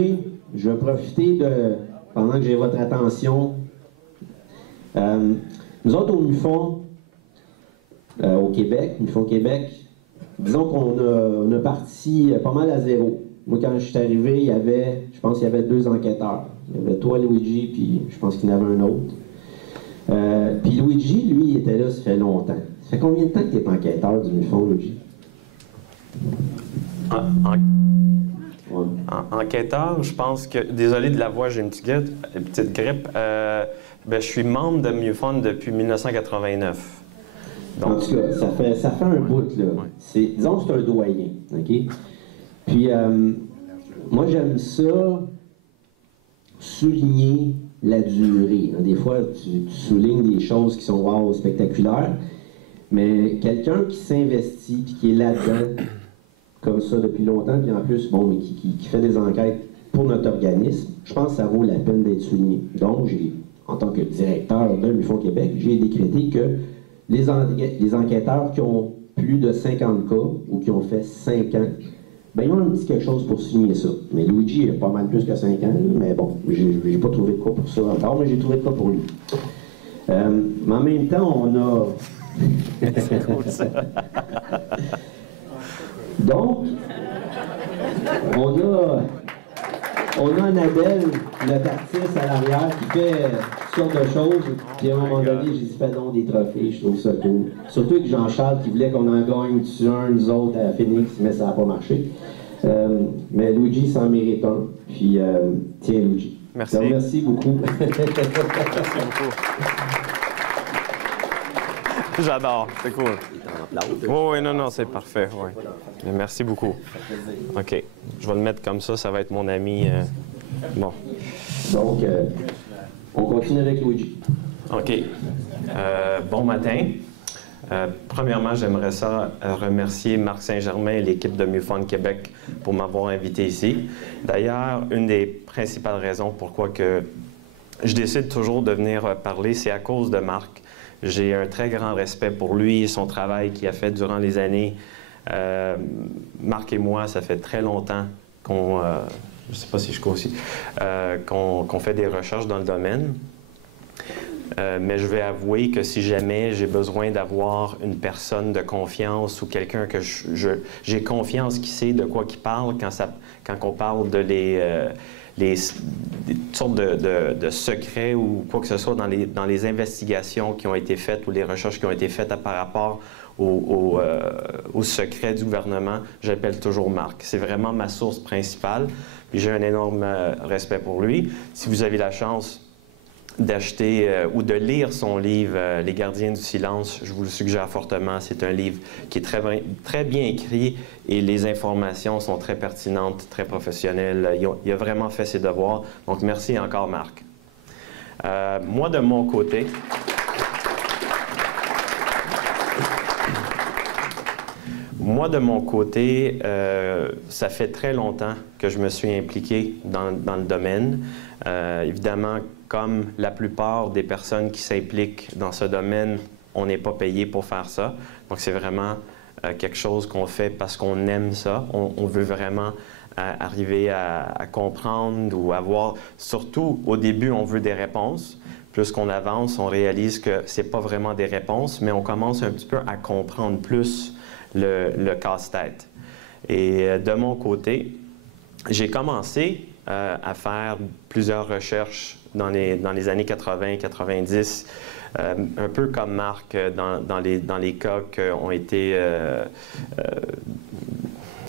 Je vais profiter pendant que j'ai votre attention. Nous autres, au MUFON, au Québec, MUFON Québec, disons qu'on a parti pas mal à zéro. Moi, quand je suis arrivé, je pense qu'il y avait 2 enquêteurs. Il y avait toi, Luigi, puis je pense qu'il y en avait un autre. Puis Luigi, lui, il était là, ça fait longtemps. Ça fait combien de temps que tu es enquêteur du MUFON, Luigi? Enquêteur, je pense que... Désolé de la voix, j'ai une petite grippe. Je suis membre de MUFON depuis 1989. Donc, en tout cas, ça fait un bout, là. Ouais. Disons que c'est un doyen, OK? Puis, moi, j'aime ça, souligner la durée. Des fois, tu soulignes des choses qui sont, wow, spectaculaires, mais quelqu'un qui s'investit puis qui est là-dedans, comme ça depuis longtemps, puis en plus, bon, mais qui fait des enquêtes pour notre organisme, je pense que ça vaut la peine d'être souligné. Donc, en tant que directeur de MUFON Québec, j'ai décrété que les enquêteurs qui ont plus de 50 cas ou qui ont fait 5 ans, ben ils ont un petit quelque chose pour signer ça. Mais Luigi a pas mal plus que 5 ans, mais bon, j'ai pas trouvé de cas pour ça encore, mais j'ai trouvé de cas pour lui. Mais en même temps, on a... c'est cool, ça. Donc, on a Annabelle, notre artiste à l'arrière, qui fait toutes sortes de choses. Puis à un moment donné, j'ai dit, fais donc des trophées, je trouve ça cool. Surtout que Jean-Charles qui voulait qu'on en gagne un, nous autres, à Phoenix, mais ça n'a pas marché. Mais Luigi s'en mérite un. Puis, tiens, Luigi. Merci. Merci beaucoup. Merci beaucoup. J'adore, c'est cool. Oui, non, c'est parfait. Ouais. Merci beaucoup. OK, je vais le mettre comme ça va être mon ami. Bon. Donc, on continue avec Luigi. OK. Bon matin. Premièrement, j'aimerais remercier Marc Saint-Germain et l'équipe de MUFON Québec pour m'avoir invité ici. D'ailleurs, une des principales raisons pourquoi que je décide toujours de venir parler, c'est à cause de Marc. J'ai un très grand respect pour lui et son travail qu'il a fait durant les années. Marc et moi, ça fait très longtemps qu'on, je ne sais pas si je crois aussi, qu'on fait des recherches dans le domaine. Mais je vais avouer que si jamais j'ai besoin d'avoir une personne de confiance ou quelqu'un que j'ai confiance qui sait de quoi qu'il parle quand on parle de toutes sortes de secrets ou quoi que ce soit dans les investigations qui ont été faites ou les recherches qui ont été faites par rapport aux secrets du gouvernement, j'appelle toujours Marc. C'est vraiment ma source principale. Puis j'ai un énorme respect pour lui. Si vous avez la chance d'acheter ou de lire son livre « Les gardiens du silence », je vous le suggère fortement. C'est un livre qui est très bien écrit et les informations sont très pertinentes, très professionnelles. Il a vraiment fait ses devoirs. Donc, merci encore, Marc. Moi, de mon côté... ça fait très longtemps que je me suis impliqué dans le domaine. Évidemment, comme la plupart des personnes qui s'impliquent dans ce domaine, on n'est pas payé pour faire ça. Donc, c'est vraiment quelque chose qu'on fait parce qu'on aime ça. On veut vraiment arriver à comprendre ou avoir... Surtout, au début, on veut des réponses. Plus qu'on avance, on réalise que ce n'est pas vraiment des réponses, mais on commence un petit peu à comprendre plus le casse-tête. Et de mon côté, j'ai commencé à faire plusieurs recherches dans les années 80-90, un peu comme Marc dans les cas qui ont été...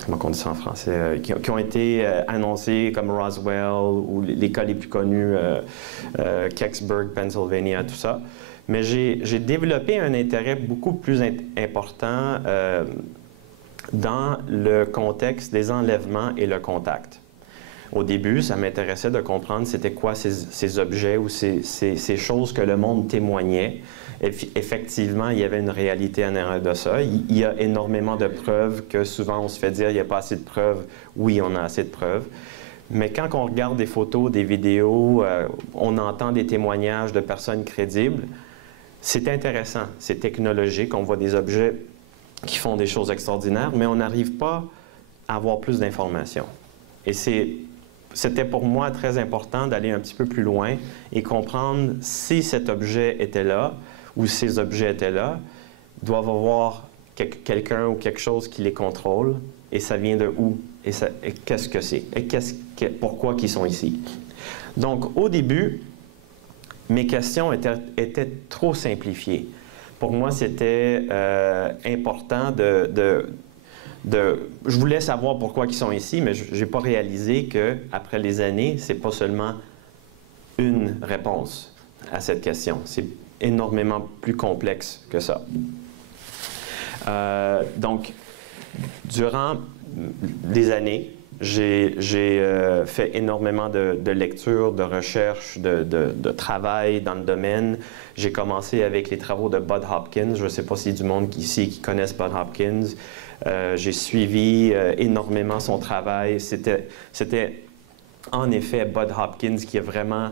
comment on dit ça en français? Qui ont été annoncés comme Roswell ou les cas les plus connus, Kecksburg, Pennsylvania, tout ça. Mais j'ai développé un intérêt beaucoup plus important dans le contexte des enlèvements et le contact. Au début, ça m'intéressait de comprendre c'était quoi ces objets ou ces choses que le monde témoignait. Effectivement, il y avait une réalité en arrière de ça. Il y a énormément de preuves que souvent on se fait dire il n'y a pas assez de preuves. Oui, on a assez de preuves. Mais quand on regarde des photos, des vidéos, on entend des témoignages de personnes crédibles, c'est intéressant, c'est technologique, on voit des objets qui font des choses extraordinaires, mais on n'arrive pas à avoir plus d'informations. Et c'est c'était pour moi très important d'aller un petit peu plus loin et comprendre si cet objet était là ou ces objets étaient là, doivent avoir quelqu'un ou quelque chose qui les contrôle, et ça vient de où, et qu'est-ce que c'est, et pourquoi ils sont ici. Donc, au début, mes questions étaient trop simplifiées. Pour moi, c'était important je voulais savoir pourquoi ils sont ici, mais je n'ai pas réalisé qu'après les années, ce n'est pas seulement une réponse à cette question. C'est énormément plus complexe que ça. Donc, durant des années, j'ai fait énormément de lectures, de recherches, de travail dans le domaine. J'ai commencé avec les travaux de Bud Hopkins. Je ne sais pas s'il y a du monde ici qui connaissent Bud Hopkins. J'ai suivi énormément son travail. C'était en effet Bud Hopkins qui a vraiment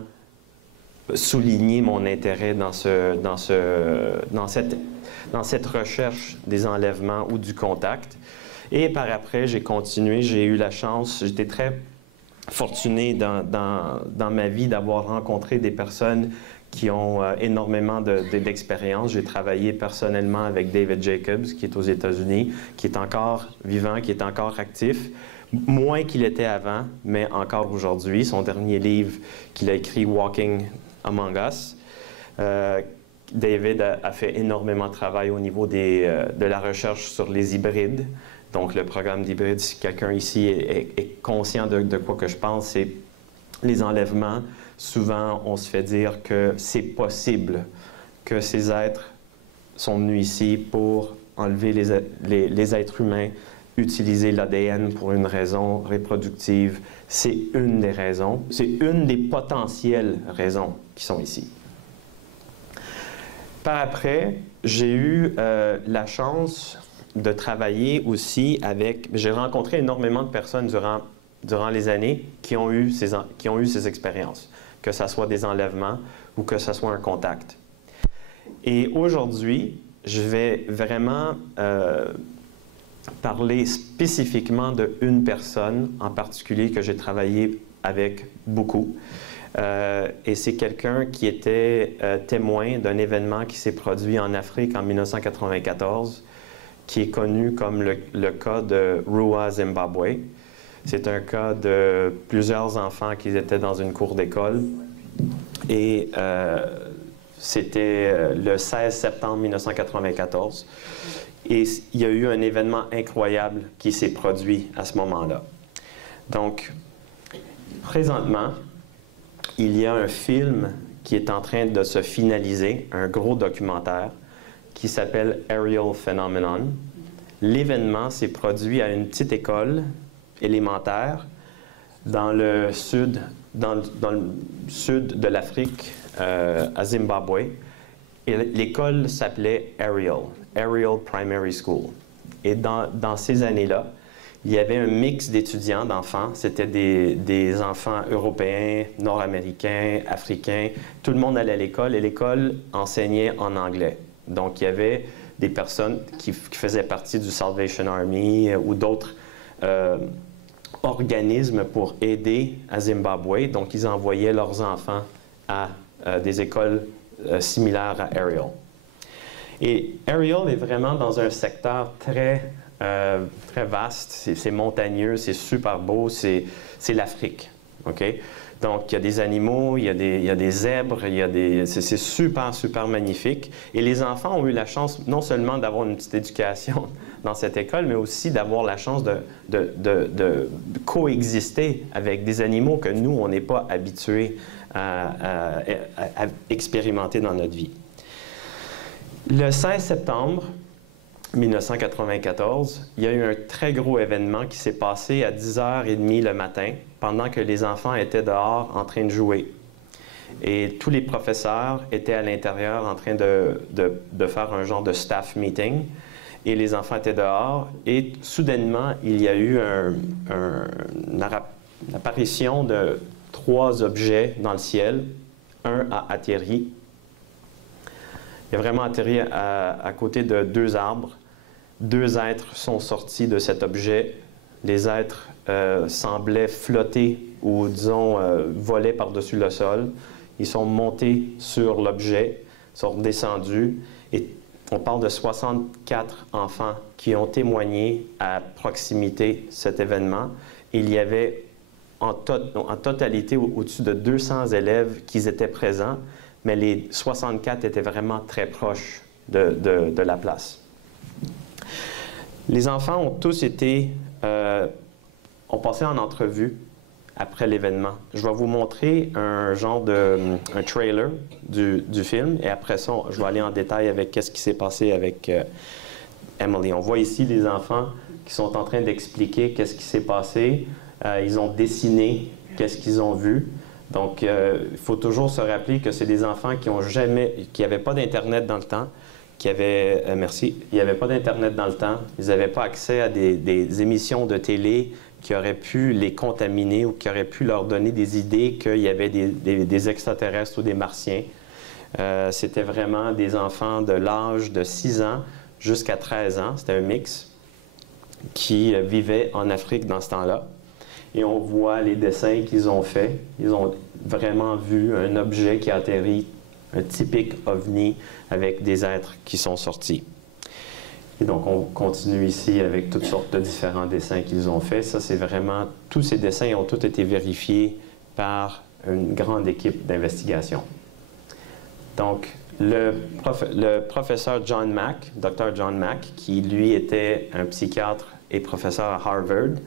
souligné mon intérêt dans cette recherche des enlèvements ou du contact. Et par après, j'ai continué, j'ai eu la chance, j'étais très fortuné dans ma vie d'avoir rencontré des personnes qui ont énormément d'expérience. J'ai travaillé personnellement avec David Jacobs, qui est aux États-Unis, qui est encore vivant, qui est encore actif, moins qu'il était avant, mais encore aujourd'hui. Son dernier livre qu'il a écrit, Walking Among Us, David a fait énormément de travail au niveau de la recherche sur les hybrides. Donc, le programme d'hybride, si quelqu'un ici est conscient de quoi que je pense, c'est les enlèvements. Souvent, on se fait dire que c'est possible que ces êtres sont venus ici pour enlever les êtres humains, utiliser l'ADN pour une raison reproductive. C'est une des raisons, c'est une des potentielles raisons qui sont ici. Par après, j'ai eu la chance de travailler aussi avec... J'ai rencontré énormément de personnes durant les années qui ont eu ces expériences, que ce soit des enlèvements ou que ce soit un contact. Et aujourd'hui, je vais vraiment parler spécifiquement d'une personne en particulier que j'ai travaillé avec beaucoup. Et c'est quelqu'un qui était témoin d'un événement qui s'est produit en Afrique en 1994, qui est connu comme le cas de Rua, Zimbabwe. C'est un cas de plusieurs enfants qui étaient dans une cour d'école. Et c'était le 16 septembre 1994. Et il y a eu un événement incroyable qui s'est produit à ce moment-là. Donc, présentement, il y a un film qui est en train de se finaliser, un gros documentaire, qui s'appelle Aerial Phenomenon. L'événement s'est produit à une petite école élémentaire dans le sud de l'Afrique, à Zimbabwe. Et l'école s'appelait Aerial Primary School. Et dans ces années-là, il y avait un mix d'étudiants, d'enfants. C'était des enfants européens, nord-américains, africains. Tout le monde allait à l'école et l'école enseignait en anglais. Donc, il y avait des personnes qui faisaient partie du Salvation Army ou d'autres organismes pour aider à Zimbabwe. Donc, ils envoyaient leurs enfants à des écoles similaires à Aerial. Et Aerial est vraiment dans un secteur très vaste. C'est montagneux, c'est super beau, c'est l'Afrique. Okay? Donc, il y a des animaux, il y a des zèbres, c'est super, super magnifique. Et les enfants ont eu la chance non seulement d'avoir une petite éducation dans cette école, mais aussi d'avoir la chance de coexister avec des animaux que nous, on n'est pas habitués à expérimenter dans notre vie. Le 16 septembre 1994, il y a eu un très gros événement qui s'est passé à 10h30 le matin, pendant que les enfants étaient dehors en train de jouer. Et tous les professeurs étaient à l'intérieur en train de faire un genre de staff meeting. Et les enfants étaient dehors. Et soudainement, il y a eu une apparition de 3 objets dans le ciel. Un a atterri. Il a vraiment atterri à côté de 2 arbres. 2 êtres sont sortis de cet objet les êtres semblaient flotter ou, disons, voler par-dessus le sol. Ils sont montés sur l'objet, sont descendus, et on parle de 64 enfants qui ont témoigné à proximité de cet événement. Il y avait en totalité au-dessus de 200 élèves qui étaient présents, mais les 64 étaient vraiment très proches de la place. Les enfants ont tous été, ont passé en entrevue après l'événement. Je vais vous montrer un genre un trailer du film, et après ça, je vais aller en détail avec qu'est-ce qui s'est passé avec Emily. On voit ici les enfants qui sont en train d'expliquer qu'est-ce qui s'est passé. Ils ont dessiné qu'est-ce qu'ils ont vu. Donc, il faut toujours se rappeler que c'est des enfants qui n'avaient pas d'Internet dans le temps, il n'y avait pas d'Internet dans le temps, ils n'avaient pas accès à des émissions de télé qui auraient pu les contaminer ou qui auraient pu leur donner des idées qu'il y avait des extraterrestres ou des martiens. C'était vraiment des enfants de l'âge de 6 ans jusqu'à 13 ans, c'était un mix, qui vivaient en Afrique dans ce temps-là. Et on voit les dessins qu'ils ont faits. Ils ont vraiment vu un objet qui a atterri, un typique ovni avec des êtres qui sont sortis. Et donc, on continue ici avec toutes sortes de différents dessins qu'ils ont faits. Ça, c'est vraiment... Tous ces dessins ont tous été vérifiés par une grande équipe d'investigation. Donc, le professeur John Mack, Dr. John Mack, qui lui était un psychiatre et professeur à Harvard,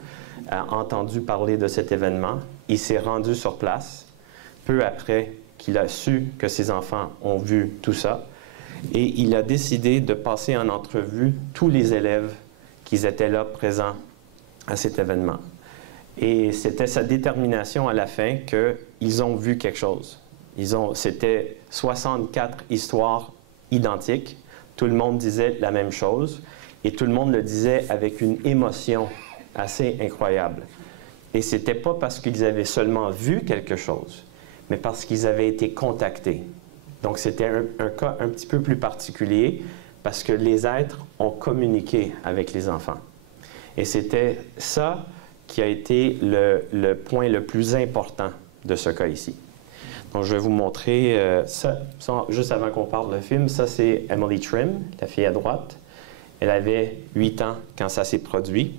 a entendu parler de cet événement. Il s'est rendu sur place peu après qu'il a su que ses enfants ont vu tout ça. Et il a décidé de passer en entrevue tous les élèves qui étaient là présents à cet événement. Et c'était sa détermination à la fin qu'ils ont vu quelque chose. C'était 64 histoires identiques. Tout le monde disait la même chose. Et tout le monde le disait avec une émotion assez incroyable. Et ce n'était pas parce qu'ils avaient seulement vu quelque chose, mais parce qu'ils avaient été contactés. Donc, c'était un cas un petit peu plus particulier parce que les êtres ont communiqué avec les enfants. Et c'était ça qui a été le point le plus important de ce cas ici. Donc, je vais vous montrer ça juste avant qu'on parle du film. Ça, c'est Emily Trim, la fille à droite. Elle avait 8 ans quand ça s'est produit.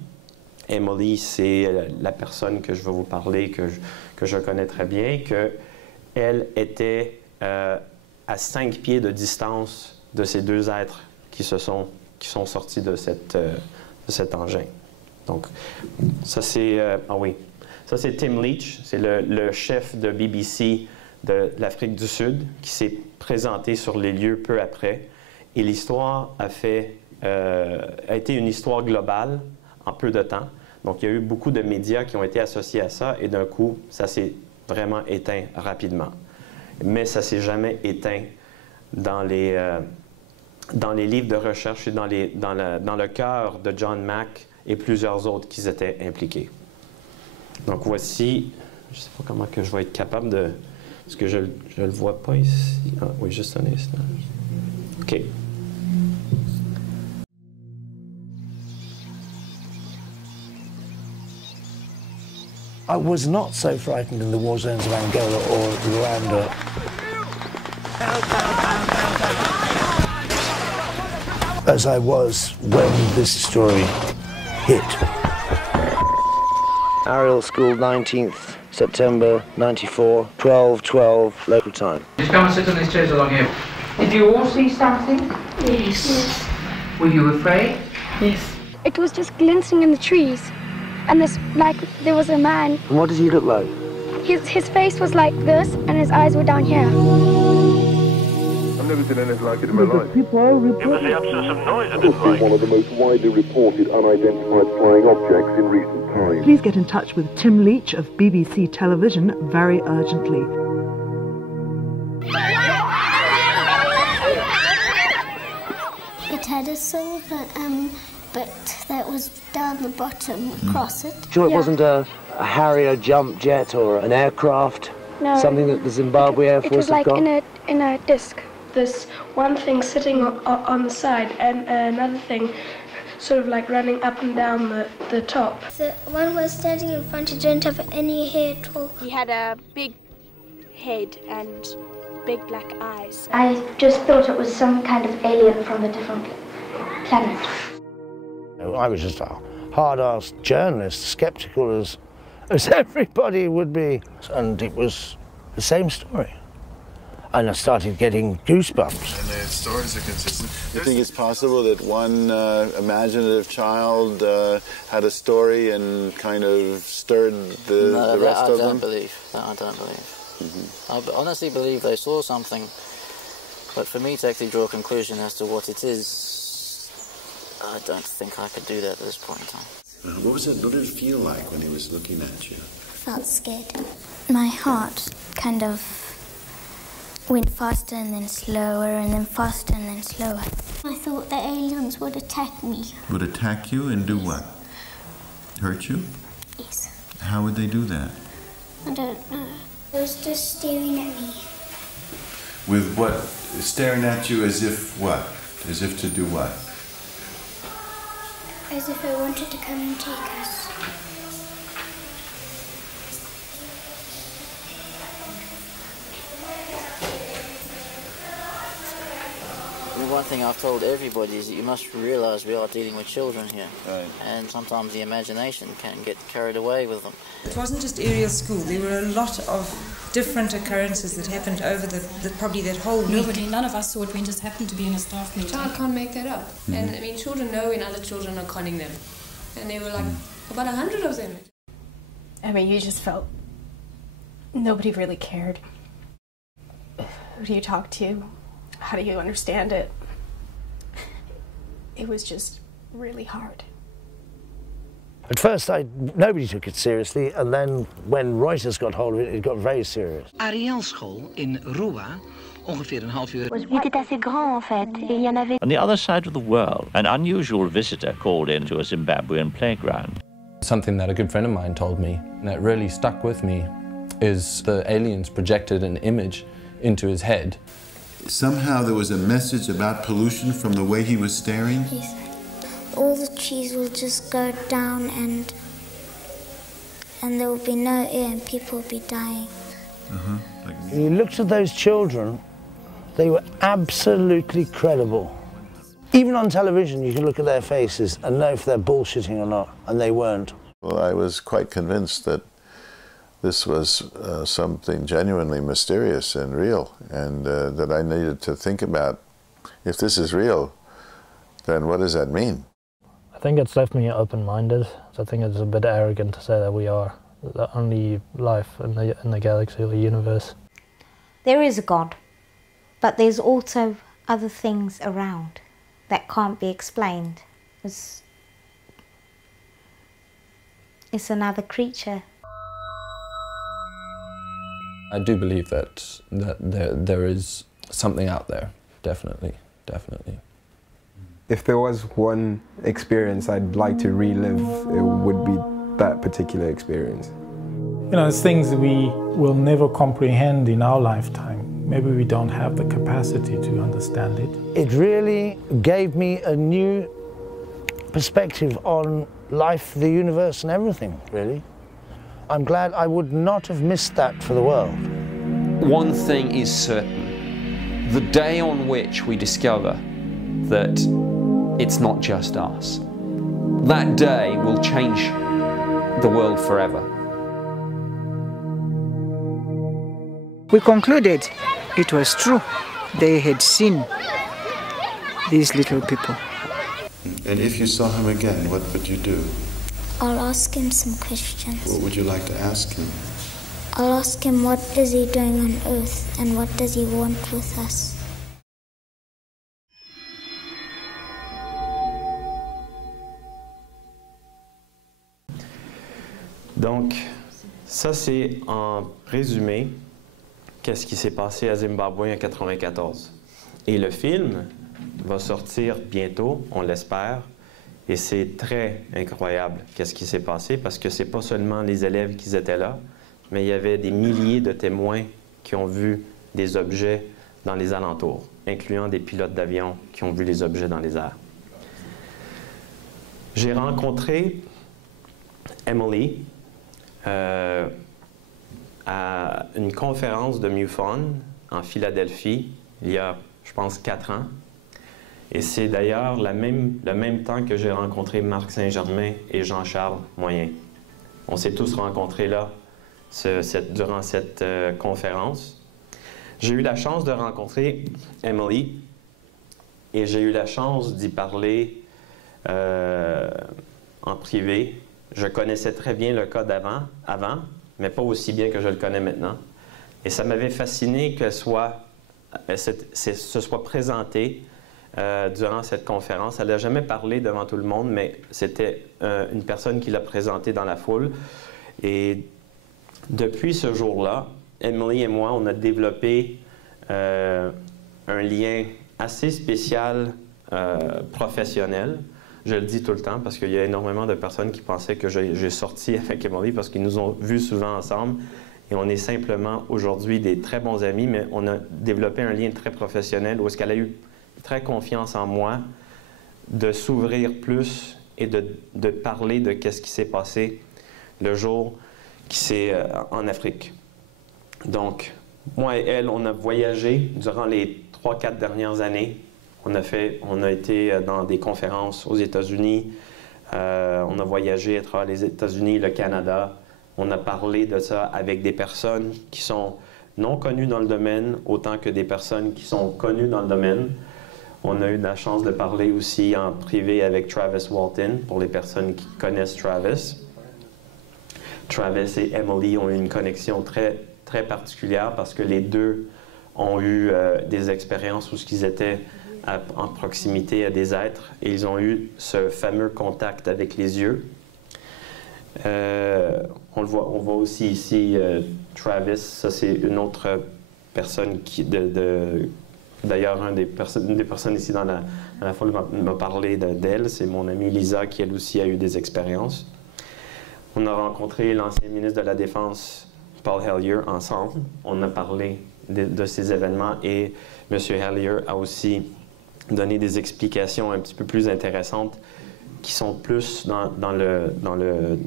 Emily, c'est la personne que je vais vous parler, que je connais très bien, qu'elle était à 5 pieds de distance de ces deux êtres qui sont sortis de cet engin. Donc, ça c'est... ça c'est Tim Leach, c'est le chef de BBC de l'Afrique du Sud qui s'est présenté sur les lieux peu après. Et l'histoire a été une histoire globale en peu de temps. Donc, il y a eu beaucoup de médias qui ont été associés à ça et d'un coup, ça s'est vraiment éteint rapidement. Mais ça ne s'est jamais éteint dans les livres de recherche et dans le cœur de John Mack et plusieurs autres qui étaient impliqués. Donc, voici, je ne sais pas comment que je vais être capable de... Parce que je ne le vois pas ici. Ah, oui, juste un instant. OK. I was not so frightened in the war zones of Angola or Rwanda. As I was when this story hit. Ariel School, 19th September 94, 12:12 local time. Just come and sit on these chairs along here. Did you all see something? Yes. Were you afraid? Yes. It was just glinting in the trees. And there was a man. And what does he look like? His face was like this, and his eyes were down here. I've never seen anything like it in my life. It was the absence of noise I didn't like. One of the most widely reported unidentified flying objects in recent times. Please get in touch with Tim Leach of BBC Television very urgently. It had a silver, but that was down the bottom across it. Sure, it wasn't a Harrier jump jet or an aircraft? No. Something that the Zimbabwe Air Force It was like have got? in a disc. This one thing sitting on the side and another thing sort of like running up and down the top. The one who was standing in front, he didn't have any hair at all. He had a big head and big black eyes. I just thought it was some kind of alien from a different planet. I was just a hard-ass journalist, sceptical as everybody would be. And it was the same story. And I started getting goosebumps. And the stories are consistent. Do you think it's possible that one imaginative child had a story and kind of stirred the rest of them? I don't believe. I honestly believe they saw something, but for me to actually draw a conclusion as to what it is, I don't think I could do that at this point in time. What did it feel like when he was looking at you? I felt scared. My heart kind of went faster and then slower and then faster and then slower. I thought the aliens would attack me. Would attack you and do what? Hurt you? Yes. How would they do that? I don't know. It was just staring at me. With what? Staring at you as if what? As if to do what? As if it wanted to come and take us. One thing I've told everybody is that you must realise we are dealing with children here. Right. And sometimes the imagination can get carried away with them. It wasn't just Ariel School. There were a lot of different occurrences that happened over probably that whole week. None of us saw it. We just happened to be in a staff meeting. A child can't make that up. And I mean, children know when other children are conning them. And there were like about 100 of them. I mean, you just felt nobody really cared. Who do you talk to? How do you understand it? It was just really hard. At first, nobody took it seriously, and then when Reuters got hold of it, it got very serious. Ariel School in Roua, ongeveer een half uur. Il était assez grand en fait, et il y en avait. On the other side of the world, an unusual visitor called into a Zimbabwean playground. Something that a good friend of mine told me that really stuck with me is the aliens projected an image into his head. Somehow there was a message about pollution from the way he was staring? Yes. All the trees will just go down and there will be no air and people will be dying. When you looked at those children, they were absolutely credible. Even on television, you can look at their faces and know if they're bullshitting or not, and they weren't. Well, I was quite convinced that this was something genuinely mysterious and real, and that I needed to think about, if this is real, then what does that mean? I think it's left me open-minded. I think it's a bit arrogant to say that we are the only life in the galaxy or the universe. There is a God, but there's also other things around that can't be explained. It's another creature. I do believe that there is something out there, definitely. If there was one experience I'd like to relive, it would be that particular experience. You know, it's things we will never comprehend in our lifetime. Maybe we don't have the capacity to understand it. It really gave me a new perspective on life, the universe, and everything, really. I'm glad. I would not have missed that for the world. One thing is certain. The day on which we discover that it's not just us, that day will change the world forever. We concluded it was true. They had seen these little people. And if you saw him again, what would you do? I'll ask him some questions. What would you like to ask him? I'll ask him what is he doing on Earth and what does he want with us. Donc, ça c'est en résumé qu'est-ce qui s'est passé à Zimbabwe en 1994. Et le film va sortir bientôt, on l'espère. Et c'est très incroyable qu'est-ce qui s'est passé parce que c'est pas seulement les élèves qui étaient là, mais il y avait des milliers de témoins qui ont vu des objets dans les alentours, incluant des pilotes d'avion qui ont vu les objets dans les airs. J'ai rencontré Emily à une conférence de MUFON en Philadelphie, il y a, je pense, 4 ans. Et c'est d'ailleurs le même temps que j'ai rencontré Marc Saint-Germain et Jean-Charles Moyen. On s'est tous rencontrés là, durant cette conférence. J'ai eu la chance de rencontrer Emily et j'ai eu la chance d'y parler en privé. Je connaissais très bien le cas avant, mais pas aussi bien que je le connais maintenant. Et ça m'avait fasciné que se soit présenté durant cette conférence. Elle n'a jamais parlé devant tout le monde, mais c'était une personne qui l'a présenté dans la foule. Et depuis ce jour-là, Emily et moi, on a développé un lien assez spécial professionnel. Je le dis tout le temps parce qu'il y a énormément de personnes qui pensaient que j'ai sorti avec Emily parce qu'ils nous ont vus souvent ensemble. Et on est simplement aujourd'hui des très bons amis, mais on a développé un lien très professionnel où est-ce qu'elle a eu très confiance en moi de s'ouvrir plus et de parler de qu'est-ce qui s'est passé le jour qui s'est en Afrique. Donc, moi et elle, on a voyagé durant les 3-4 dernières années. On a été dans des conférences aux États-Unis. On a voyagé à travers les États-Unis, le Canada. On a parlé de ça avec des personnes qui sont non connues dans le domaine, autant que des personnes qui sont connues dans le domaine. On a eu la chance de parler aussi en privé avec Travis Walton, pour les personnes qui connaissent Travis. Travis et Emily ont eu une connexion très, très particulière parce que les deux ont eu des expériences où ils étaient en proximité à des êtres et ils ont eu ce fameux contact avec les yeux. On voit aussi ici Travis, ça c'est une autre personne qui, d'ailleurs une des personnes ici dans la foule m'a parlé d'elle, c'est mon amie Lisa qui elle aussi a eu des expériences. On a rencontré l'ancien ministre de la Défense, Paul Hellyer, ensemble. On a parlé de ces événements et M. Hellyer a aussi donné des explications un petit peu plus intéressantes qui sont plus dans le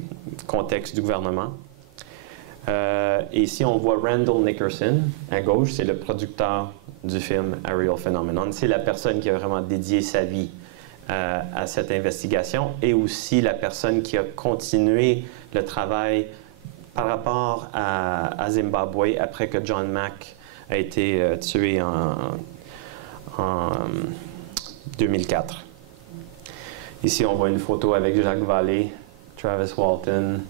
contexte du gouvernement. Et ici, on voit Randall Nickerson, à gauche, c'est le producteur du film Aerial Phenomenon. C'est la personne qui a vraiment dédié sa vie à cette investigation et aussi la personne qui a continué le travail par rapport à Zimbabwe après que John Mack a été tué en 2004. Ici, on voit une photo avec Jacques Vallée, Travis Walton,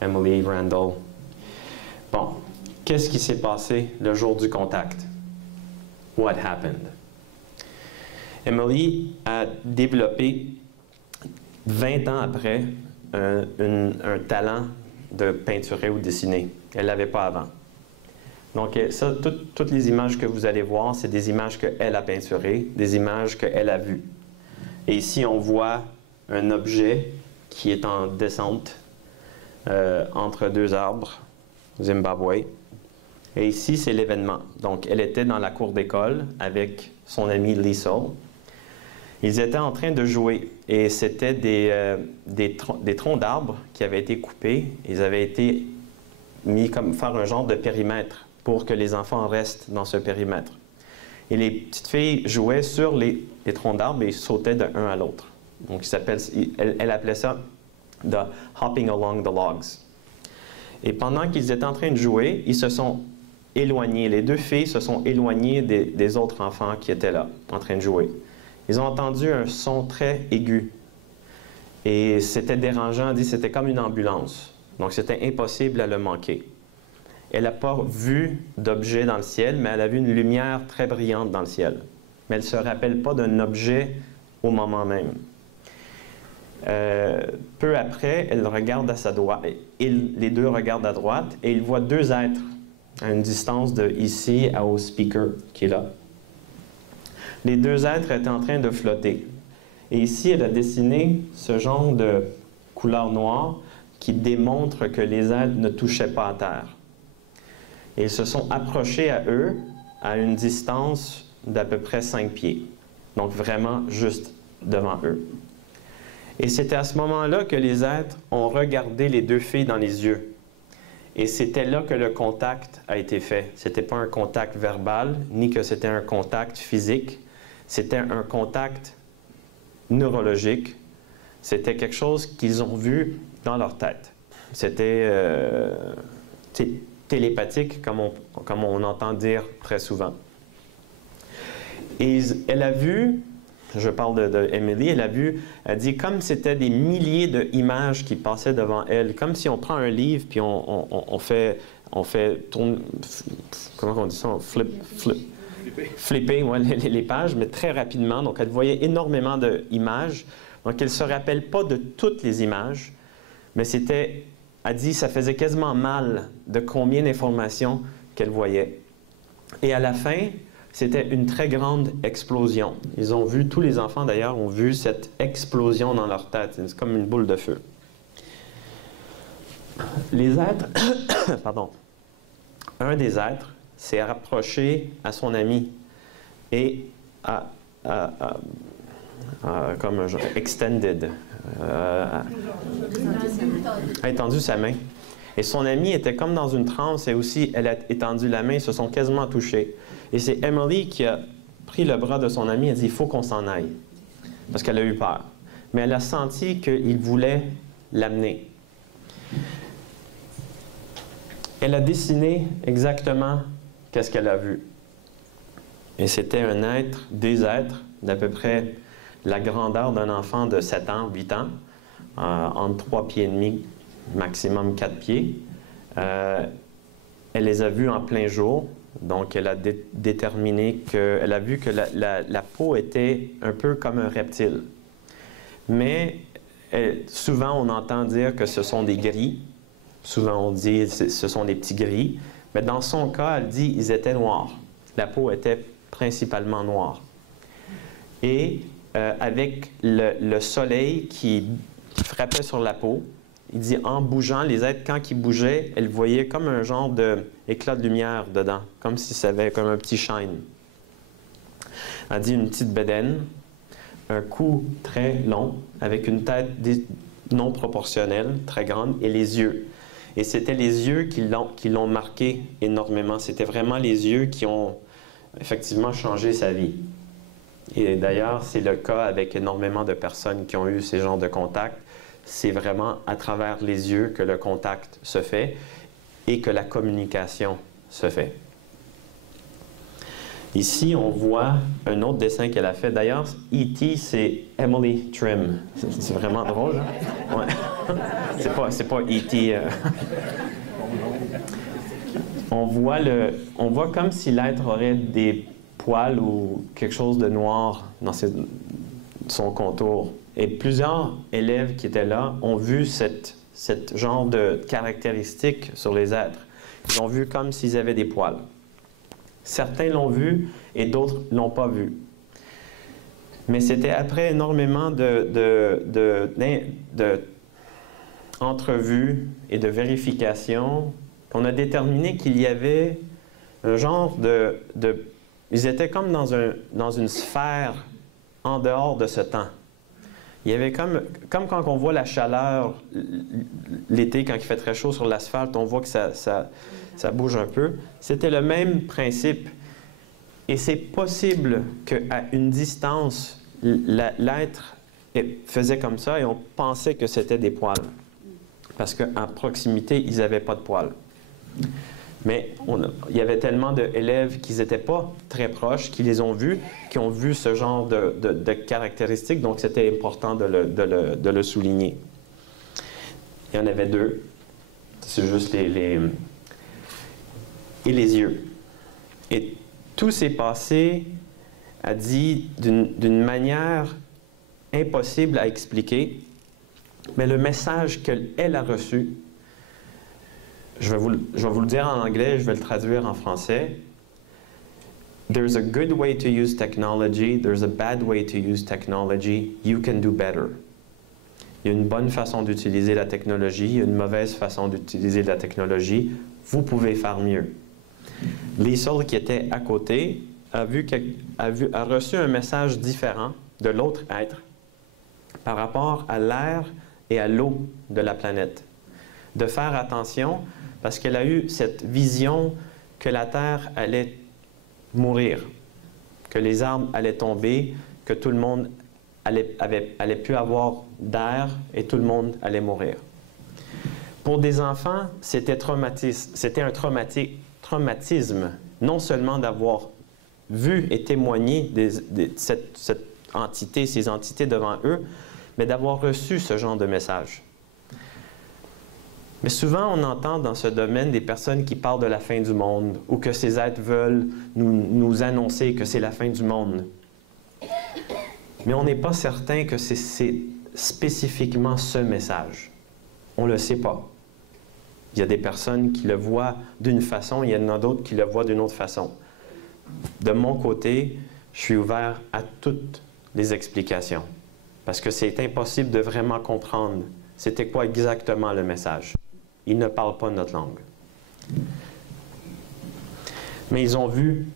Emily Randall. Bon, qu'est-ce qui s'est passé le jour du contact? What happened? Emily a développé, 20 ans après, un talent de peinturer ou dessiner. Elle ne l'avait pas avant. Donc, ça, toutes les images que vous allez voir, c'est des images qu'elle a peinturées, des images qu'elle a vues. Et ici, on voit un objet qui est en descente entre deux arbres, Zimbabwe. Et ici, c'est l'événement. Donc, elle était dans la cour d'école avec son ami Lisa. Ils étaient en train de jouer et c'était des troncs d'arbres qui avaient été coupés. Ils avaient été mis comme faire un genre de périmètre pour que les enfants restent dans ce périmètre. Et les petites filles jouaient sur les troncs d'arbres et sautaient d'un à l'autre. Donc, elle appelait ça « the hopping along the logs ». Et pendant qu'ils étaient en train de jouer, ils se sont éloignés. Les deux filles se sont éloignées des autres enfants qui étaient là, en train de jouer. Ils ont entendu un son très aigu. Et c'était dérangeant, c'était comme une ambulance. Donc, c'était impossible à le manquer. Elle n'a pas vu d'objet dans le ciel, mais elle a vu une lumière très brillante dans le ciel. Mais elle ne se rappelle pas d'un objet au moment même. Peu après, elle regarde à sa droite, les deux regardent à droite, et ils voient deux êtres à une distance de ici au speaker qui est là. Les deux êtres étaient en train de flotter. Et ici, elle a dessiné ce genre de couleur noire qui démontre que les êtres ne touchaient pas à terre. Et ils se sont approchés à eux à une distance d'à peu près 5 pieds. Donc vraiment juste devant eux. Et c'était à ce moment-là que les êtres ont regardé les deux filles dans les yeux. Et c'était là que le contact a été fait. Ce n'était pas un contact verbal, ni que c'était un contact physique. C'était un contact neurologique. C'était quelque chose qu'ils ont vu dans leur tête. C'était télépathique, comme on entend dire très souvent. Et elle a vu, je parle de Emily, elle dit comme c'était des milliers d'images qui passaient devant elle, comme si on prend un livre puis on fait tourner, comment on dit ça, on flipper ouais, les pages, mais très rapidement. Donc elle voyait énormément d'images. Donc elle ne se rappelle pas de toutes les images, mais c'était, elle dit, ça faisait quasiment mal de combien d'informations qu'elle voyait. Et à la fin, c'était une très grande explosion. Ils ont vu, tous les enfants d'ailleurs ont vu cette explosion dans leur tête. C'est comme une boule de feu. Les êtres, pardon, un des êtres s'est rapproché à son ami et comme un genre, extended, a étendu sa main. Et son ami était comme dans une transe et aussi elle a étendu la main, ils se sont quasiment touchés. Et c'est Emily qui a pris le bras de son ami et a dit « il faut qu'on s'en aille » parce qu'elle a eu peur. Mais elle a senti qu'il voulait l'amener. Elle a dessiné exactement qu'est-ce qu'elle a vu. Et c'était un être, des êtres d'à peu près la grandeur d'un enfant de 7 ans, 8 ans, entre 3 pieds et demi, maximum 4 pieds. Elle les a vus en plein jour, donc elle a déterminé elle a vu que la peau était un peu comme un reptile. Mais souvent on entend dire que ce sont des gris, souvent on dit que ce sont des petits gris, mais dans son cas, elle dit qu'ils étaient noirs. La peau était principalement noire. Et avec le soleil qui frappait sur la peau, il dit en bougeant, les êtres, quand ils bougeaient, elle voyait comme un genre d'éclat de lumière dedans, comme si ça avait comme un petit shine. Elle dit une petite bedaine, un cou très long, avec une tête non proportionnelle, très grande, et les yeux. Et c'était les yeux qui l'ont marqué énormément. C'était vraiment les yeux qui ont effectivement changé sa vie. Et d'ailleurs, c'est le cas avec énormément de personnes qui ont eu ces genres de contacts. C'est vraiment à travers les yeux que le contact se fait et que la communication se fait. Ici, on voit un autre dessin qu'elle a fait. D'ailleurs, E.T., c'est Emily Trim. C'est vraiment drôle, hein? Ouais. C'est pas E.T. On voit comme si l'être aurait des poils ou quelque chose de noir dans son contour. Et plusieurs élèves qui étaient là ont vu cette genre de caractéristiques sur les êtres. Ils ont vu comme s'ils avaient des poils. Certains l'ont vu et d'autres ne l'ont pas vu. Mais c'était après énormément d'entrevues et de vérifications qu'on a déterminé qu'il y avait un genre ils étaient comme dans une sphère en dehors de ce temps. Il y avait comme quand on voit la chaleur l'été, quand il fait très chaud sur l'asphalte, on voit que ça bouge un peu. C'était le même principe. Et c'est possible qu'à une distance, l'être faisait comme ça et on pensait que c'était des poils. Parce qu'en proximité, ils n'avaient pas de poils. Mais il y avait tellement d'élèves qui n'étaient pas très proches, qui les ont vus, qui ont vu ce genre de caractéristiques, donc c'était important de le souligner. Il y en avait 2. C'est juste et les yeux. Et tout s'est passé, a dit, d'une manière impossible à expliquer, mais le message qu'elle a reçu, je vais vous le dire en anglais, je vais le traduire en français. There's a good way to use technology, there's a bad way to use technology, you can do better. Il y a une bonne façon d'utiliser la technologie, il y a une mauvaise façon d'utiliser la technologie, vous pouvez faire mieux. Liesl, qui était à côté, a reçu un message différent de l'autre être. par rapport à l'air et à l'eau de la planète. De faire attention parce qu'elle a eu cette vision que la Terre allait mourir, que les arbres allaient tomber, que tout le monde allait plus avoir d'air et tout le monde allait mourir. Pour des enfants, c'était un traumatisme, non seulement d'avoir vu et témoigné cette entité, ces entités devant eux, mais d'avoir reçu ce genre de message. Mais souvent, on entend dans ce domaine des personnes qui parlent de la fin du monde ou que ces êtres veulent nous annoncer que c'est la fin du monde. Mais on n'est pas certain que c'est spécifiquement ce message. On ne le sait pas. Il y a des personnes qui le voient d'une façon, il y en a d'autres qui le voient d'une autre façon. De mon côté, je suis ouvert à toutes les explications parce que c'est impossible de vraiment comprendre c'était quoi exactement le message. Ils ne parlent pas notre langue. Mais ils ont vu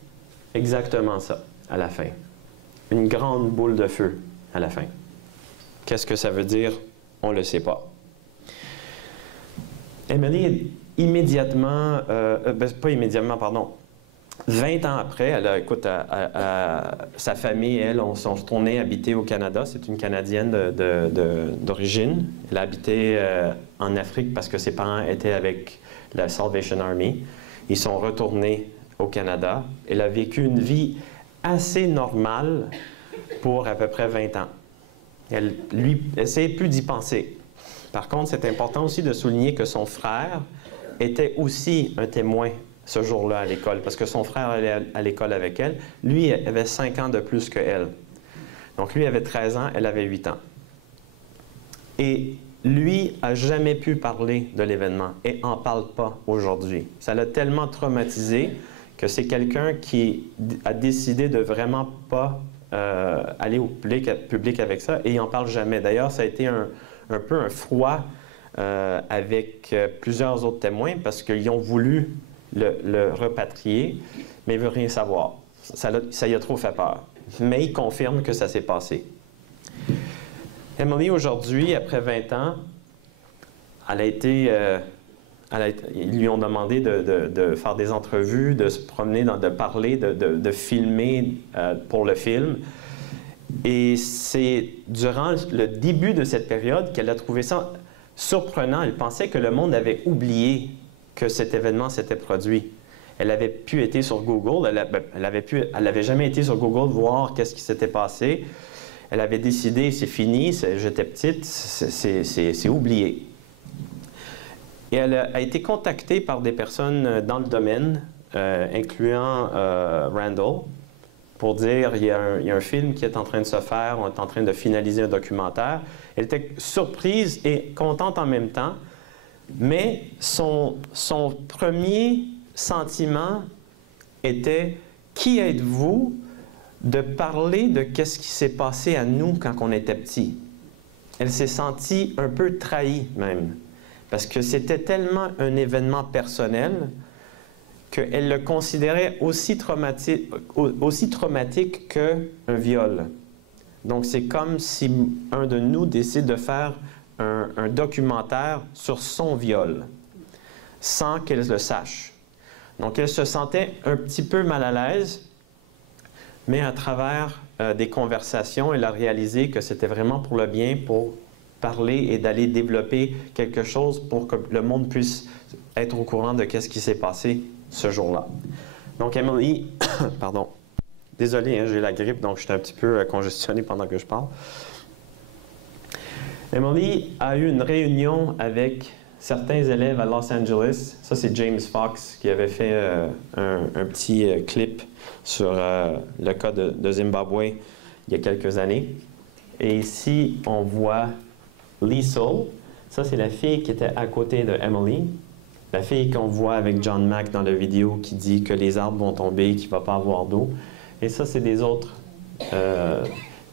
exactement ça à la fin. Une grande boule de feu à la fin. Qu'est-ce que ça veut dire? On ne le sait pas. Emily, immédiatement, pas immédiatement, pardon, 20 ans après, sa famille et elle sont retournés habiter au Canada. C'est une Canadienne d'origine. Elle a habité en Afrique parce que ses parents étaient avec la Salvation Army. Ils sont retournés au Canada. Elle a vécu une vie assez normale pour à peu près 20 ans. Elle essayait plus d'y penser. Par contre, c'est important aussi de souligner que son frère était aussi un témoin ce jour-là à l'école, parce que son frère allait à l'école avec elle. Lui avait 5 ans de plus qu'elle. Donc lui avait 13 ans, elle avait 8 ans. Et lui n'a jamais pu parler de l'événement et n'en parle pas aujourd'hui. Ça l'a tellement traumatisé que c'est quelqu'un qui a décidé de vraiment pas aller au public avec ça et il n'en parle jamais. D'ailleurs, ça a été un peu un froid avec plusieurs autres témoins parce qu'ils ont voulu le repatrier, mais il ne veut rien savoir. Ça y a trop fait peur. Mais il confirme que ça s'est passé. Emily, aujourd'hui, après 20 ans, ils lui ont demandé de faire des entrevues, de se promener, de parler, de filmer pour le film. Et c'est durant le début de cette période qu'elle a trouvé ça surprenant. Elle pensait que le monde avait oublié que cet événement s'était produit. Elle avait pu être sur Google, elle n'avait jamais été sur Google voir qu'est-ce qui s'était passé. Elle avait décidé, c'est fini, j'étais petite, c'est oublié. Et elle a été contactée par des personnes dans le domaine, incluant Randall, pour dire il y a un film qui est en train de se faire, on est en train de finaliser un documentaire. Elle était surprise et contente en même temps, mais son premier sentiment était « Qui êtes-vous de parler de qu'est-ce qui s'est passé à nous quand on était petits? » Elle s'est sentie un peu trahie même, parce que c'était tellement un événement personnel qu'elle le considérait aussi traumatique qu'un viol. Donc c'est comme si un de nous décide de faire un documentaire sur son viol, sans qu'elle le sache. Donc elle se sentait un petit peu mal à l'aise, mais à travers des conversations, elle a réalisé que c'était vraiment pour le bien, pour parler et d'aller développer quelque chose pour que le monde puisse être au courant de ce qui s'est passé ce jour-là. Donc Emily, pardon, désolé, hein, j'ai la grippe, donc je suis un petit peu congestionné pendant que je parle. Emily a eu une réunion avec certains élèves à Los Angeles. Ça, c'est James Fox qui avait fait un petit clip sur le cas de Zimbabwe il y a quelques années. Et ici, on voit Liesl. Ça, c'est la fille qui était à côté de Emily. La fille qu'on voit avec John Mack dans la vidéo qui dit que les arbres vont tomber, qu'il ne va pas avoir d'eau. Et ça, c'est des autres.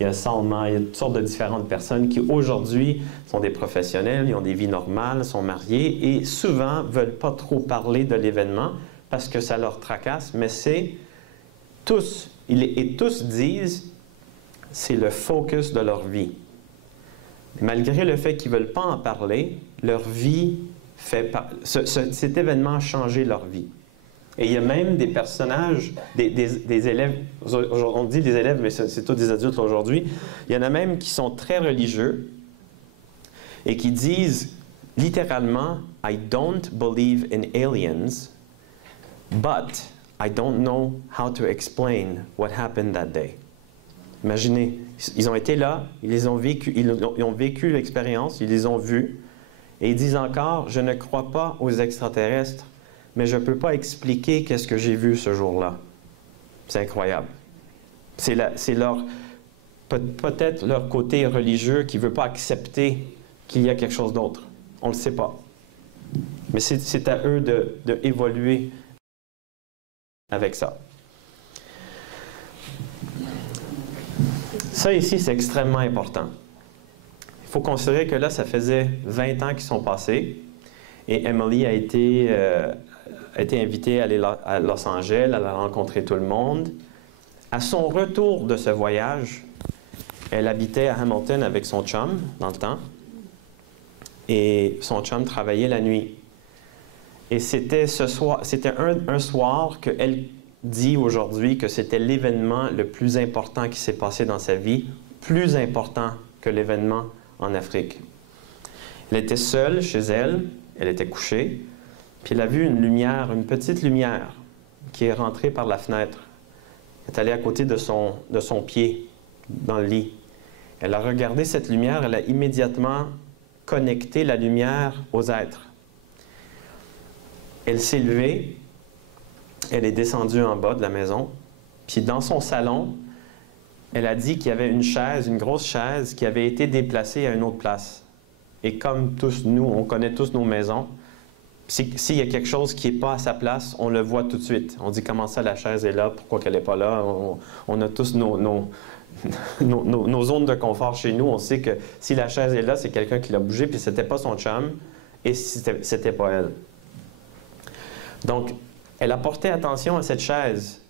Il y a Salma, il y a toutes sortes de différentes personnes qui aujourd'hui sont des professionnels, ils ont des vies normales, sont mariés et souvent ne veulent pas trop parler de l'événement parce que ça leur tracasse, mais c'est tous, et tous disent, c'est le focus de leur vie. Malgré le fait qu'ils ne veulent pas en parler, leur vie cet événement a changé leur vie. Et il y a même des personnages, des élèves, on dit des élèves, mais c'est tous des adultes aujourd'hui, il y en a même qui sont très religieux et qui disent littéralement « I don't believe in aliens, but I don't know how to explain what happened that day. » Imaginez, ils ont été là, ils ont vécu l'expérience, ils les ont vus, et ils disent encore « Je ne crois pas aux extraterrestres, mais je ne peux pas expliquer qu'est-ce que j'ai vu ce jour-là. » C'est incroyable. C'est peut-être leur côté religieux qui ne veut pas accepter qu'il y a quelque chose d'autre. On ne le sait pas. Mais c'est à eux d'évoluer avec ça. Ça ici, c'est extrêmement important. Il faut considérer que là, ça faisait 20 ans qu'ils sont passés et Emily a été invitée à aller à Los Angeles, elle a rencontré tout le monde. À son retour de ce voyage, elle habitait à Hamilton avec son chum dans le temps et son chum travaillait la nuit. Et c'était un soir qu'elle dit aujourd'hui que c'était l'événement le plus important qui s'est passé dans sa vie, plus important que l'événement en Afrique. Elle était seule chez elle, elle était couchée, puis elle a vu une lumière, une petite lumière qui est rentrée par la fenêtre. Elle est allée à côté de son pied, dans le lit. Elle a regardé cette lumière, elle a immédiatement connecté la lumière aux êtres. Elle s'est levée, elle est descendue en bas de la maison, puis dans son salon, elle a dit qu'il y avait une chaise, une grosse chaise, qui avait été déplacée à une autre place. Et comme tous nous, on connaît tous nos maisons, s'il y a quelque chose qui n'est pas à sa place, on le voit tout de suite. On dit comment ça la chaise est là, pourquoi qu'elle n'est pas là. On a tous nos zones de confort chez nous. On sait que si la chaise est là, c'est quelqu'un qui l'a bougé, puis c'était pas son chum, et c'était pas elle. Donc, elle a porté attention à cette chaise.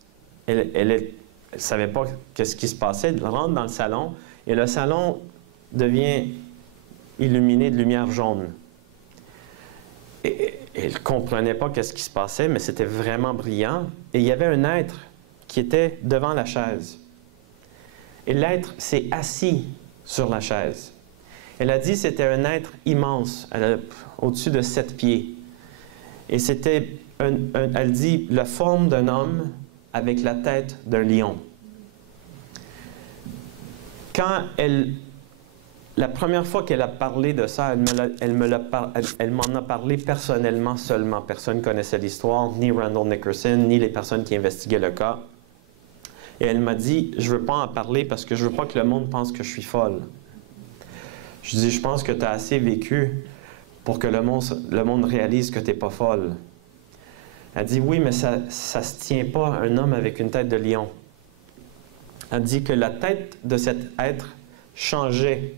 Elle ne savait pas qu'est-ce qui se passait. Elle rentre dans le salon et le salon devient illuminé de lumière jaune. Et elle ne comprenait pas qu'est-ce qui se passait, mais c'était vraiment brillant. Et il y avait un être qui était devant la chaise. Et l'être s'est assis sur la chaise. Elle a dit que c'était un être immense, au-dessus de 7 pieds. Et c'était, elle dit, la forme d'un homme avec la tête d'un lion. Quand la première fois qu'elle a parlé de ça, elle m'en a parlé personnellement seulement. Personne ne connaissait l'histoire, ni Randall Nickerson, ni les personnes qui investiguaient le cas. Et elle m'a dit, je ne veux pas en parler parce que je ne veux pas que le monde pense que je suis folle. Je dis, je pense que tu as assez vécu pour que le monde réalise que tu n'es pas folle. Elle dit, oui, mais ça ne se tient pas un homme avec une tête de lion. Elle dit que la tête de cet être changeait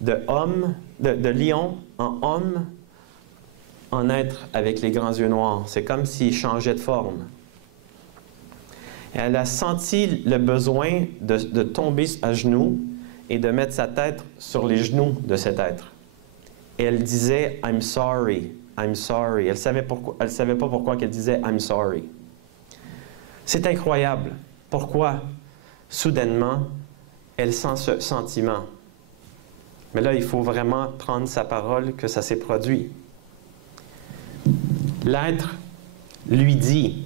de lion en homme, en être avec les grands yeux noirs. C'est comme s'il changeait de forme. Et elle a senti le besoin de tomber à genoux et de mettre sa tête sur les genoux de cet être. Et elle disait « I'm sorry, I'm sorry ». Elle savait pas pourquoi qu'elle disait « I'm sorry ». C'est incroyable. Pourquoi, soudainement, elle sent ce sentiment? Mais là, il faut vraiment prendre sa parole que ça s'est produit. L'être lui dit,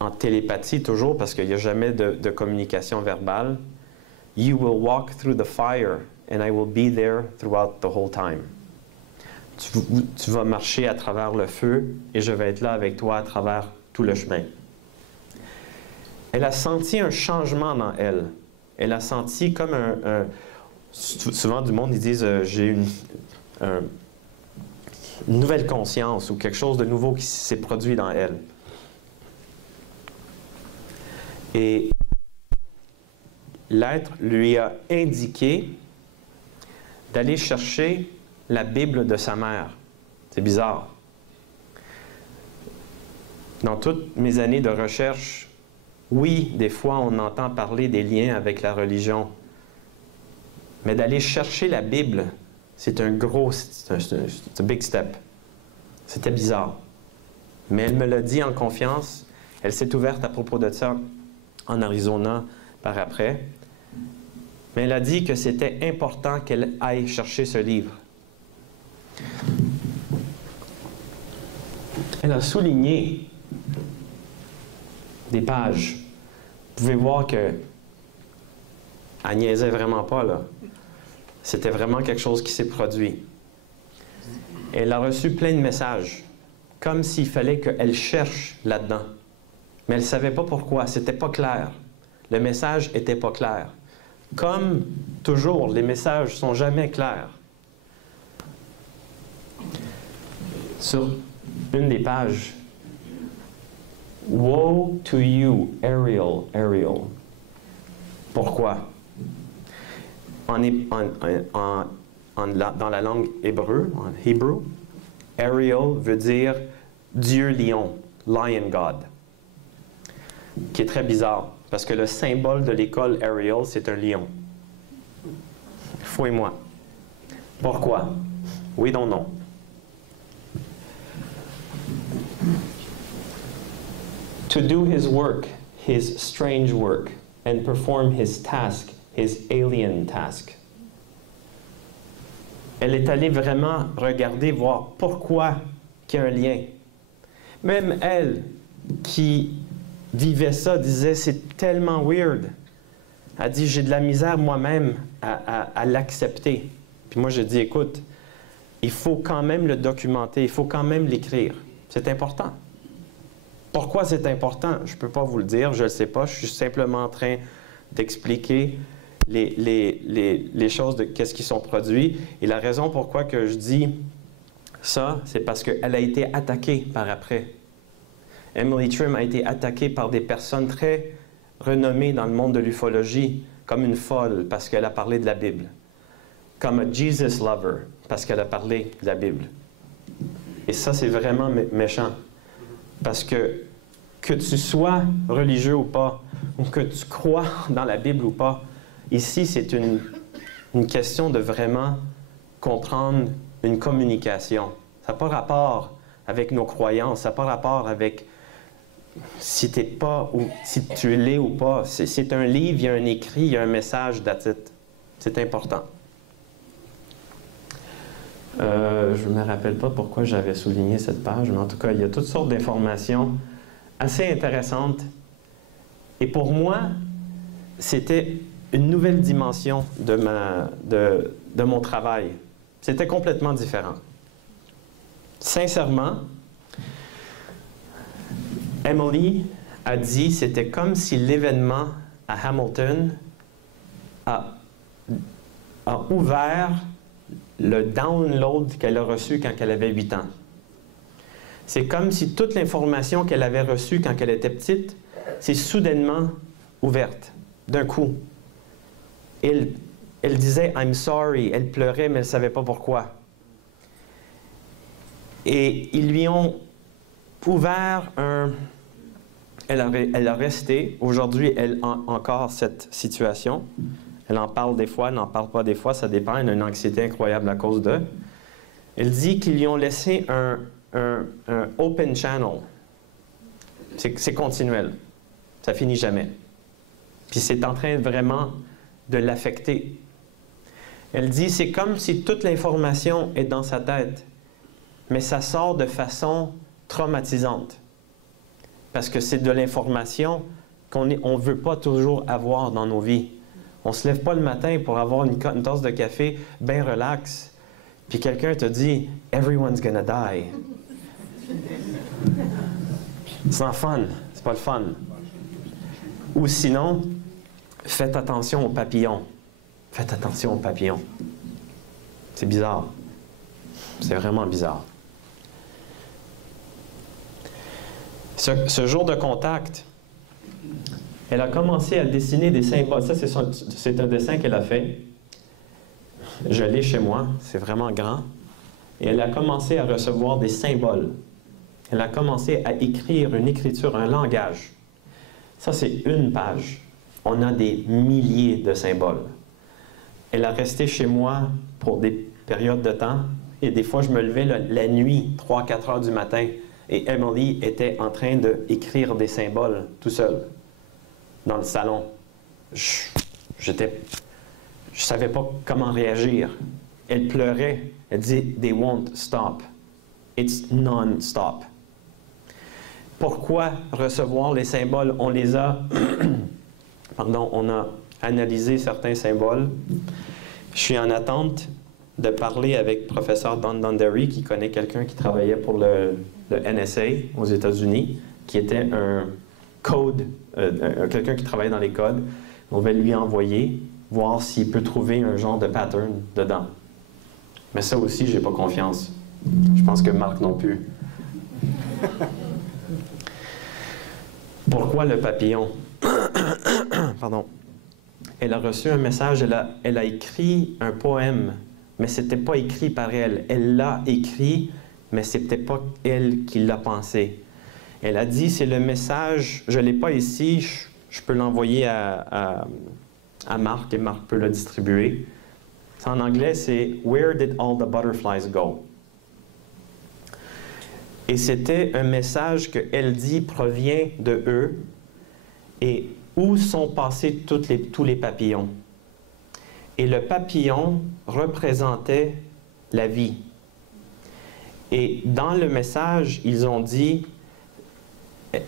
en télépathie toujours, parce qu'il n'y a jamais de communication verbale, « You will walk through the fire and I will be there throughout the whole time. » Tu vas marcher à travers le feu et je vais être là avec toi à travers tout le chemin. Elle a senti un changement dans elle. Elle a senti comme souvent du monde, ils disent j'ai une nouvelle conscience ou quelque chose de nouveau qui s'est produit dans elle. Et l'être lui a indiqué d'aller chercher la Bible de sa mère. C'est bizarre. Dans toutes mes années de recherche, oui, des fois on entend parler des liens avec la religion. Mais d'aller chercher la Bible, c'est un big step. C'était bizarre. Mais elle me l'a dit en confiance. Elle s'est ouverte à propos de ça en Arizona par après. Mais elle a dit que c'était important qu'elle aille chercher ce livre. Elle a souligné des pages. Vous pouvez voir que elle niaisait vraiment pas, là. C'était vraiment quelque chose qui s'est produit. Elle a reçu plein de messages, comme s'il fallait qu'elle cherche là-dedans. Mais elle ne savait pas pourquoi, c'était pas clair. Le message n'était pas clair. Comme toujours, les messages ne sont jamais clairs. Sur une des pages, « Woe to you, Ariel, Ariel. » Pourquoi? Dans la langue hébreu, en Hebrew, Ariel veut dire Dieu lion, Lion God, qui est très bizarre, parce que le symbole de l'école Ariel, c'est un lion. Fouille-moi. Pourquoi? Oui, non, non. To do his work, his strange work, and perform his task, his alien task. Elle est allée vraiment regarder, voir pourquoi il y a un lien. Même elle, qui vivait ça, disait, c'est tellement weird. Elle dit, j'ai de la misère moi-même à l'accepter. Puis moi, j'ai dit, écoute, il faut quand même le documenter, il faut quand même l'écrire. C'est important. Pourquoi c'est important? Je ne peux pas vous le dire, je ne le sais pas. Je suis simplement en train d'expliquer les choses de qu'est-ce qui sont produits. Et la raison pourquoi que je dis ça, c'est parce qu'elle a été attaquée par après. Emily Trim a été attaquée par des personnes très renommées dans le monde de l'ufologie, comme une folle, parce qu'elle a parlé de la Bible. Comme un Jesus lover, parce qu'elle a parlé de la Bible. Et ça, c'est vraiment méchant. Parce que tu sois religieux ou pas, ou que tu crois dans la Bible ou pas, ici, c'est une question de vraiment comprendre une communication. Ça n'a pas rapport avec nos croyances, ça n'a pas rapport avec si tu n'es pas ou si tu l'es ou pas. C'est un livre, il y a un écrit, il y a un message d'attitude. C'est important. Je ne me rappelle pas pourquoi j'avais souligné cette page, mais en tout cas, il y a toutes sortes d'informations assez intéressantes. Et pour moi, c'était une nouvelle dimension de mon travail. C'était complètement différent. Sincèrement, Emily a dit que c'était comme si l'événement à Hamilton a ouvert le download qu'elle a reçu quand elle avait 8 ans. C'est comme si toute l'information qu'elle avait reçue quand elle était petite, s'est soudainement ouverte, d'un coup. Elle disait « I'm sorry », elle pleurait, mais elle ne savait pas pourquoi. Et ils lui ont ouvert un... Elle a resté. Aujourd'hui, elle a encore cette situation. Elle en parle des fois, elle n'en parle pas des fois, ça dépend. Elle a une anxiété incroyable à cause d'eux. Elle dit qu'ils lui ont laissé un open channel. C'est continuel. Ça finit jamais. Puis c'est en train vraiment de l'affecter. Elle dit, c'est comme si toute l'information est dans sa tête, mais ça sort de façon traumatisante. Parce que c'est de l'information qu'on ne veut pas toujours avoir dans nos vies. On ne se lève pas le matin pour avoir une tasse de café bien relax, puis quelqu'un te dit « Everyone's gonna die ». C'est pas fun. C'est pas le fun. Ou sinon, faites attention aux papillons. Faites attention aux papillons. C'est bizarre. C'est vraiment bizarre. Ce jour de contact, elle a commencé à dessiner des symboles. Ça, c'est un dessin qu'elle a fait. Je l'ai chez moi. C'est vraiment grand. Et elle a commencé à recevoir des symboles. Elle a commencé à écrire une écriture, un langage. Ça, c'est une page. On a des milliers de symboles. Elle a resté chez moi pour des périodes de temps. Et des fois, je me levais la nuit, 3-4 heures du matin, et Emily était en train d'écrire des symboles tout seul dans le salon. Je ne savais pas comment réagir. Elle pleurait. Elle disait « They won't stop. It's non-stop. » Pourquoi recevoir les symboles? On les a... Pardon, on a analysé certains symboles. Je suis en attente de parler avec le professeur Don Dunderry, qui connaît quelqu'un qui travaillait pour le NSA aux États-Unis, qui était un code, quelqu'un qui travaillait dans les codes. On va lui envoyer, voir s'il peut trouver un genre de pattern dedans. Mais ça aussi, j'ai pas confiance. Je pense que Marc non plus. Pourquoi le papillon? Pardon. Elle a reçu un message, elle a écrit un poème, mais ce n'était pas écrit par elle. Elle l'a écrit, mais ce n'était pas elle qui l'a pensé. Elle a dit, c'est le message, je ne l'ai pas ici, je peux l'envoyer à Marc et Marc peut le distribuer. En anglais, c'est « Where did all the butterflies go? » Et c'était un message qu'elle dit provient de eux. Et où sont passés tous les papillons? Et le papillon représentait la vie. Et dans le message, ils ont dit,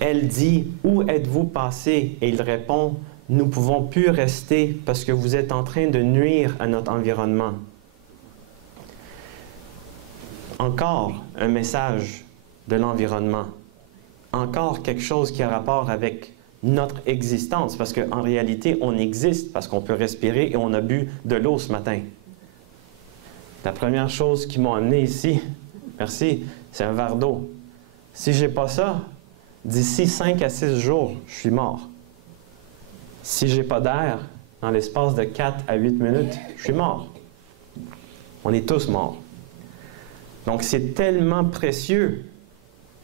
elle dit, où êtes-vous passé? Et il répond, nous ne pouvons plus rester parce que vous êtes en train de nuire à notre environnement. Encore un message de l'environnement. Encore quelque chose qui a rapport avec notre existence, parce qu'en réalité, on existe parce qu'on peut respirer et on a bu de l'eau ce matin. La première chose qui m'a amené ici, merci, c'est un verre d'eau. Si je n'ai pas ça, d'ici 5 à 6 jours, je suis mort. Si je n'ai pas d'air, dans l'espace de 4 à 8 minutes, je suis mort. On est tous morts. Donc c'est tellement précieux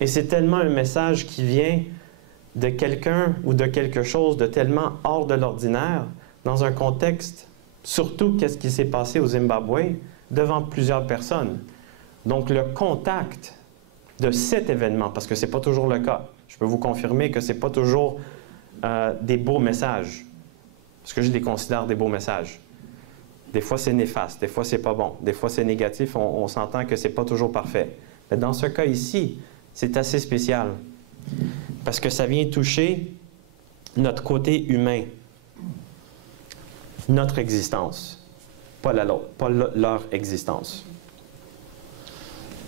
et c'est tellement un message qui vient de quelqu'un ou de quelque chose de tellement hors de l'ordinaire, dans un contexte, surtout qu'est-ce qui s'est passé au Zimbabwe, devant plusieurs personnes. Donc le contact de cet événement, parce que ce n'est pas toujours le cas, je peux vous confirmer que ce n'est pas toujours des beaux messages, parce que je les considère des beaux messages. Des fois c'est néfaste, des fois c'est pas bon, des fois c'est négatif, on s'entend que c'est pas toujours parfait. Mais dans ce cas ici, c'est assez spécial. Parce que ça vient toucher notre côté humain, notre existence, pas leur existence.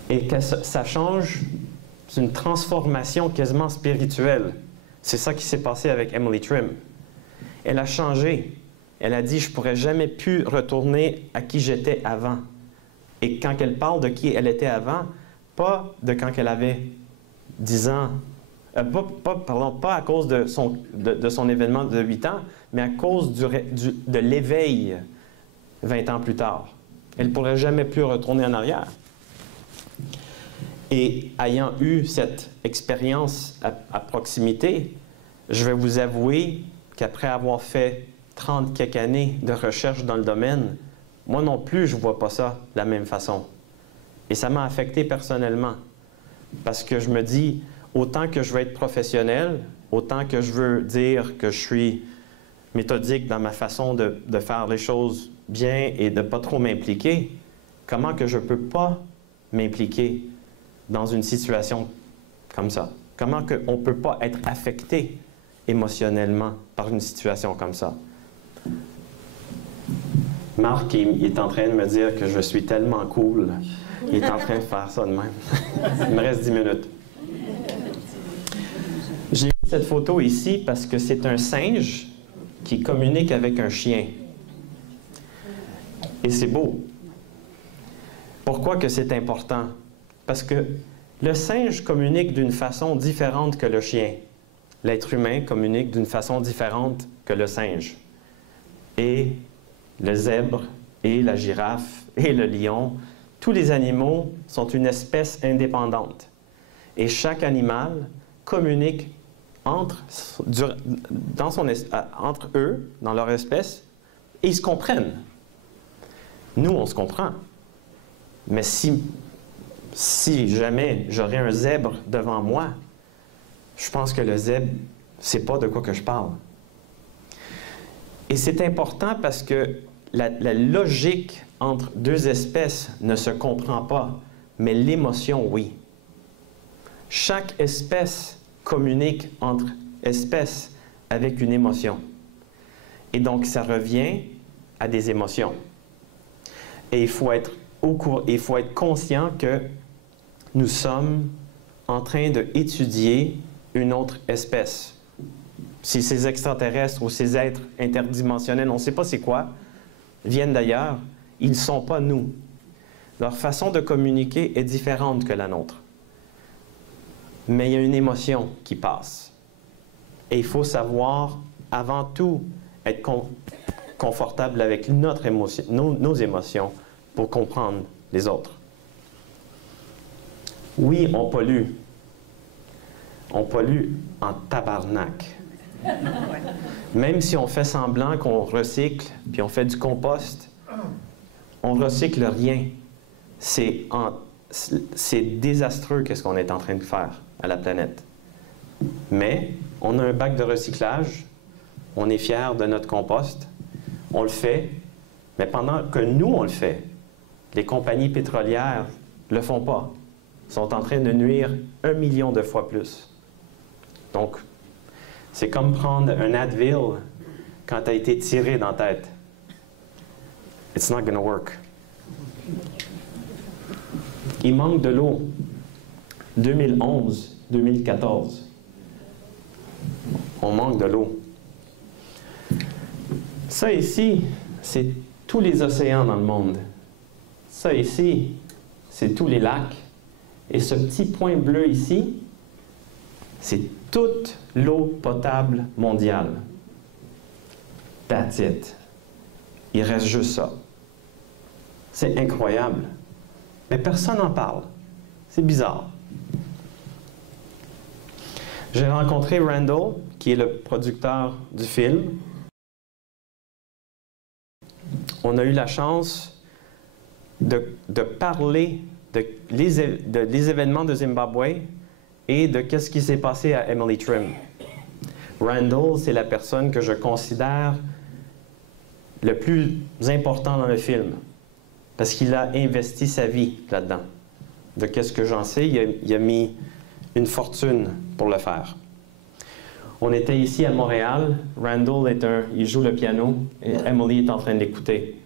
Et que ça change, c'est une transformation quasiment spirituelle. C'est ça qui s'est passé avec Emily Trim. Elle a changé. Elle a dit, je ne pourrais jamais plus retourner à qui j'étais avant. Et quand elle parle de qui elle était avant, pas de quand elle avait 10 ans, pas à cause de son événement de 8 ans, mais à cause de l'éveil 20 ans plus tard. Elle ne pourrait jamais plus retourner en arrière. Et ayant eu cette expérience à proximité, je vais vous avouer qu'après avoir fait 30 quelques années de recherche dans le domaine, moi non plus, je ne vois pas ça de la même façon. Et ça m'a affecté personnellement. Parce que je me dis, autant que je veux être professionnel, autant que je veux dire que je suis méthodique dans ma façon de faire les choses bien et de ne pas trop m'impliquer, comment que je ne peux pas m'impliquer dans une situation comme ça? Comment on ne peut pas être affecté émotionnellement par une situation comme ça? Marc, il est en train de me dire que je suis tellement cool. Il est en train de faire ça de même. Il me reste 10 minutes. J'ai mis cette photo ici parce que c'est un singe qui communique avec un chien. Et c'est beau. Pourquoi que c'est important? Parce que le singe communique d'une façon différente que le chien. L'être humain communique d'une façon différente que le singe. Et le zèbre, et la girafe, et le lion, tous les animaux sont une espèce indépendante. Et chaque animal communique entre eux, dans leur espèce, et ils se comprennent. Nous, on se comprend. Mais si jamais j'aurais un zèbre devant moi, je pense que le zèbre ne sait pas de quoi que je parle. Et c'est important parce que la logique entre deux espèces ne se comprend pas, mais l'émotion, oui. Chaque espèce communique entre espèces avec une émotion. Et donc, ça revient à des émotions. Et il faut être conscient que nous sommes en train d'étudier une autre espèce. Si ces extraterrestres ou ces êtres interdimensionnels, on ne sait pas c'est quoi, viennent d'ailleurs, ils ne sont pas nous. Leur façon de communiquer est différente que la nôtre. Mais il y a une émotion qui passe. Et il faut savoir, avant tout, être confortable avec notre émotion, nos émotions pour comprendre les autres. Oui, on pollue. On pollue en tabarnak. Même si on fait semblant qu'on recycle, puis on fait du compost, on recycle rien. C'est désastreux qu'est-ce qu'on est en train de faire à la planète. Mais on a un bac de recyclage, on est fiers de notre compost, on le fait, mais pendant que nous, on le fait, les compagnies pétrolières ne le font pas. Ils sont en train de nuire 1 million de fois plus. Donc, c'est comme prendre un Advil quand tu as été tiré dans la tête. It's not going to work. Il manque de l'eau. 2011, 2014. On manque de l'eau. Ça ici, c'est tous les océans dans le monde. Ça ici, c'est tous les lacs. Et ce petit point bleu ici, c'est toute l'eau potable mondiale. That's it. Il reste juste ça. C'est incroyable. Mais personne n'en parle. C'est bizarre. J'ai rencontré Randall, qui est le producteur du film. On a eu la chance de parler des événements de Zimbabwe et de qu'est-ce qui s'est passé à Emily Trim. Randall, c'est la personne que je considère le plus important dans le film, parce qu'il a investi sa vie là-dedans. De qu'est-ce que j'en sais, il a mis une fortune pour le faire. On était ici à Montréal, Randall il joue le piano et Emily est en train de l'écouter.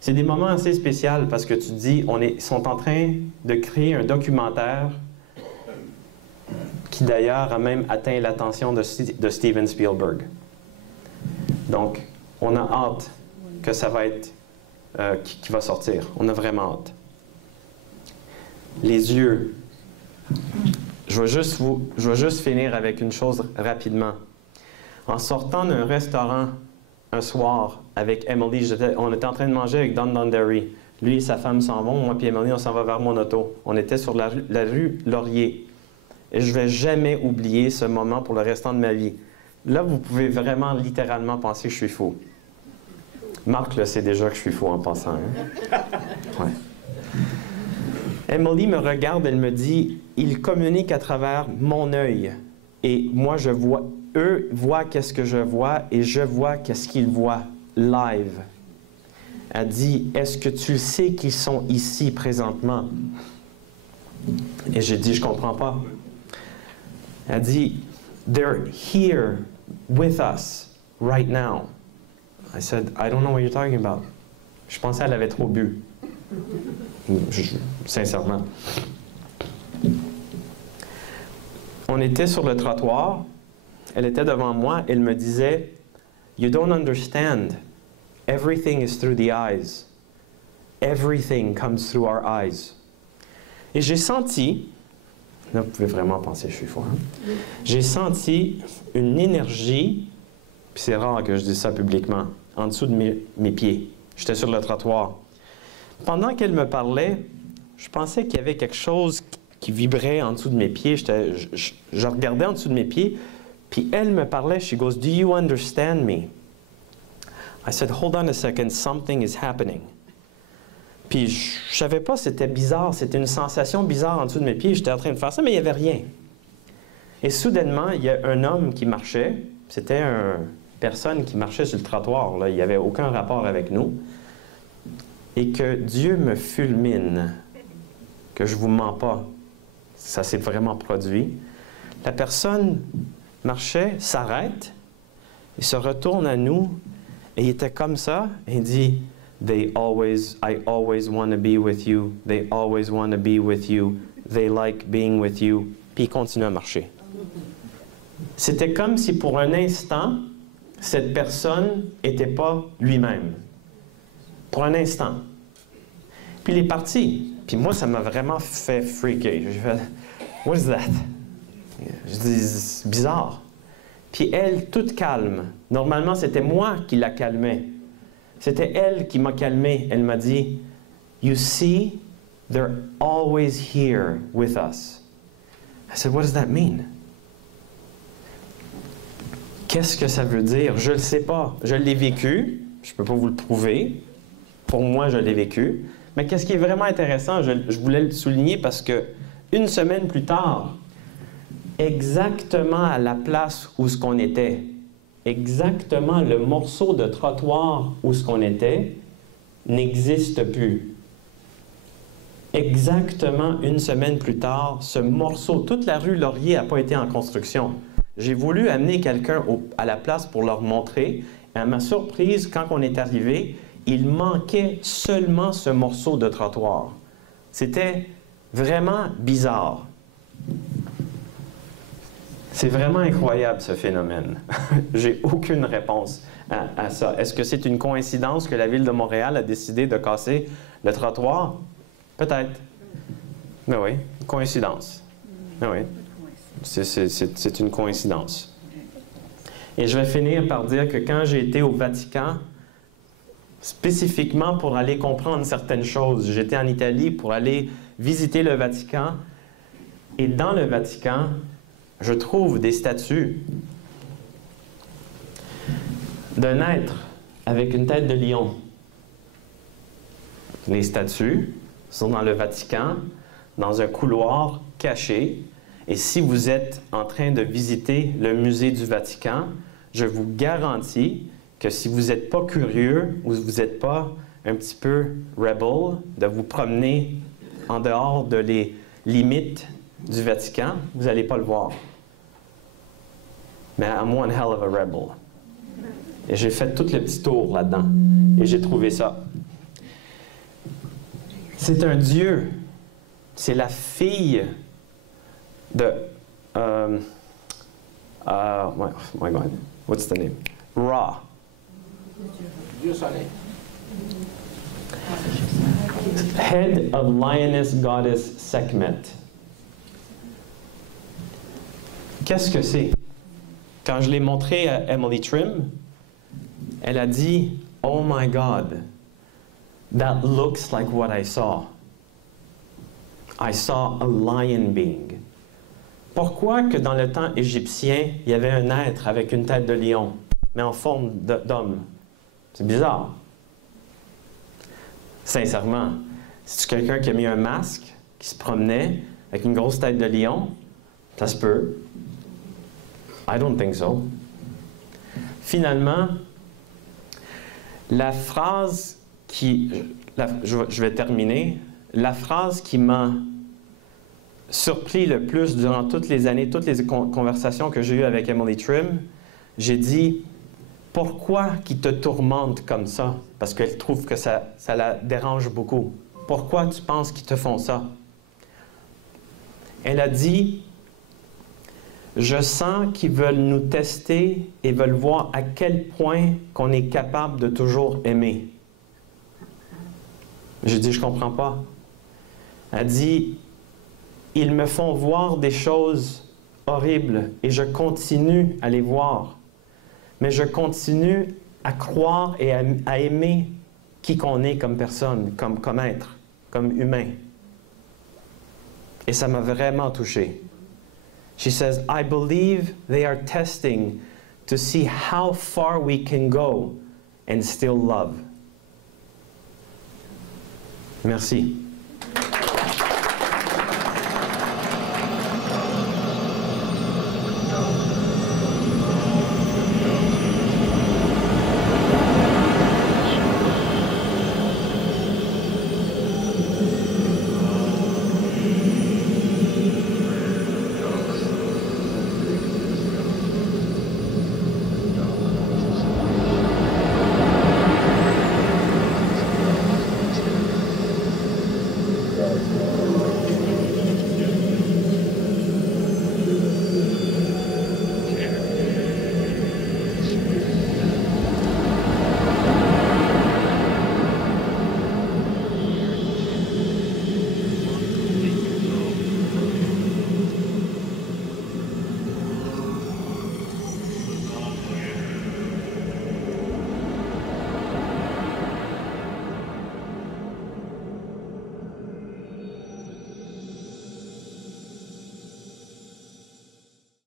C'est des moments assez spéciaux parce que tu te dis, ils sont en train de créer un documentaire qui d'ailleurs a même atteint l'attention de Steven Spielberg. Donc, on a hâte que ça va être, qui va sortir. On a vraiment hâte. Les yeux. Je vais juste finir avec une chose rapidement. En sortant d'un restaurant un soir avec Emily, on était en train de manger avec Don Dundary. Lui et sa femme s'en vont, moi et Emily, on s'en va vers mon auto. On était sur la rue Laurier. Et je ne vais jamais oublier ce moment pour le restant de ma vie. Là, vous pouvez vraiment, littéralement, penser que je suis fou. Marc le sait déjà que je suis fou en passant. Hein? Ouais. Emily me regarde, elle me dit, il communique à travers mon œil. Et moi, je vois, eux voient qu'est-ce que je vois et je vois qu'est-ce qu'ils voient live. Elle dit, est-ce que tu sais qu'ils sont ici présentement? Et j'ai dit, je comprends pas. Elle dit, they're here with us right now. I said, I don't know what you're talking about. Je pensais qu'elle avait trop bu. Sincèrement. On était sur le trottoir. Elle était devant moi. Elle me disait, you don't understand. Everything is through the eyes. Everything comes through our eyes. Et j'ai senti, là vous pouvez vraiment penser que je suis fou, hein? J'ai senti une énergie, puis c'est rare que je dise ça publiquement, en dessous de mes pieds. J'étais sur le trottoir. Pendant qu'elle me parlait, je pensais qu'il y avait quelque chose qui vibrait en dessous de mes pieds. Je regardais en dessous de mes pieds, puis elle me parlait. She goes, do you understand me? I said, hold on a second, something is happening. Puis je savais pas, c'était bizarre, c'était une sensation bizarre en dessous de mes pieds. J'étais en train de faire ça, mais il n'y avait rien. Et soudainement, il y a un homme qui marchait. C'était une personne qui marchait sur le trottoir, là. Il n'y avait aucun rapport avec nous. Et que Dieu me fulmine, que je ne vous mens pas. Ça s'est vraiment produit. La personne marchait, s'arrête, il se retourne à nous, et il était comme ça, et il dit, I always want to be with you. They always want to be with you. They like being with you. Puis il continue à marcher. C'était comme si pour un instant, cette personne n'était pas lui-même. Pour un instant. Puis il est parti. Puis moi, ça m'a vraiment fait freaker. J'ai fait, what is that? Je dis, c'est bizarre. Puis elle, toute calme. Normalement, c'était moi qui la calmais. C'était elle qui m'a calmé. Elle m'a dit, you see, they're always here with us. I said, what does that mean? Qu'est-ce que ça veut dire? Je ne le sais pas. Je l'ai vécu. Je ne peux pas vous le prouver. Pour moi, je l'ai vécu. Mais qu'est-ce qui est vraiment intéressant, je voulais le souligner parce que une semaine plus tard, exactement à la place où ce qu'on était, exactement le morceau de trottoir où ce qu'on était, n'existe plus. Exactement une semaine plus tard, ce morceau, toute la rue Laurier n'a pas été en construction. J'ai voulu amener quelqu'un à la place pour leur montrer. Et à ma surprise, quand on est arrivé, il manquait seulement ce morceau de trottoir. C'était vraiment bizarre. C'est vraiment incroyable, ce phénomène. J'ai aucune réponse à ça. Est-ce que c'est une coïncidence que la Ville de Montréal a décidé de casser le trottoir? Peut-être. Mais oui, coïncidence. Mais oui, c'est une coïncidence. Et je vais finir par dire que quand j'ai été au Vatican, spécifiquement pour aller comprendre certaines choses, j'étais en Italie pour aller visiter le Vatican, et dans le Vatican, je trouve des statues d'un être avec une tête de lion. Les statues sont dans le Vatican, dans un couloir caché. Et si vous êtes en train de visiter le musée du Vatican, je vous garantis que si vous n'êtes pas curieux ou vous n'êtes pas un petit peu rebel, de vous promener en dehors de les limites du Vatican, vous n'allez pas le voir. Mais I'm one hell of a rebel. Et j'ai fait tout le petit tour là-dedans. Et j'ai trouvé ça. C'est un dieu. C'est la fille de... my God. What's the name? Ra. Head of lioness goddess Sekhmet. Qu'est-ce que c'est? Quand je l'ai montré à Emily Trim, elle a dit, oh my God, that looks like what I saw. I saw a lion being. Pourquoi que dans le temps égyptien, il y avait un être avec une tête de lion, mais en forme d'homme? C'est bizarre. Sincèrement, c'est quelqu'un qui a mis un masque, qui se promenait avec une grosse tête de lion? Ça se peut. I don't think so. Finalement, la phrase qui... je vais terminer. La phrase qui m'a surpris le plus durant toutes les années, toutes les conversations que j'ai eues avec Emily Trim, j'ai dit, pourquoi qu'ils te tourmentent comme ça? Parce qu'elle trouve que ça la dérange beaucoup. Pourquoi tu penses qu'ils te font ça? Elle a dit, je sens qu'ils veulent nous tester et veulent voir à quel point qu'on est capable de toujours aimer. J'ai dit, je comprends pas. Elle dit, ils me font voir des choses horribles et je continue à les voir. Mais je continue à croire et à aimer qui qu'on est comme personne, comme être, comme humain. Et ça m'a vraiment touché. She says, I believe they are testing to see how far we can go and still love. Merci.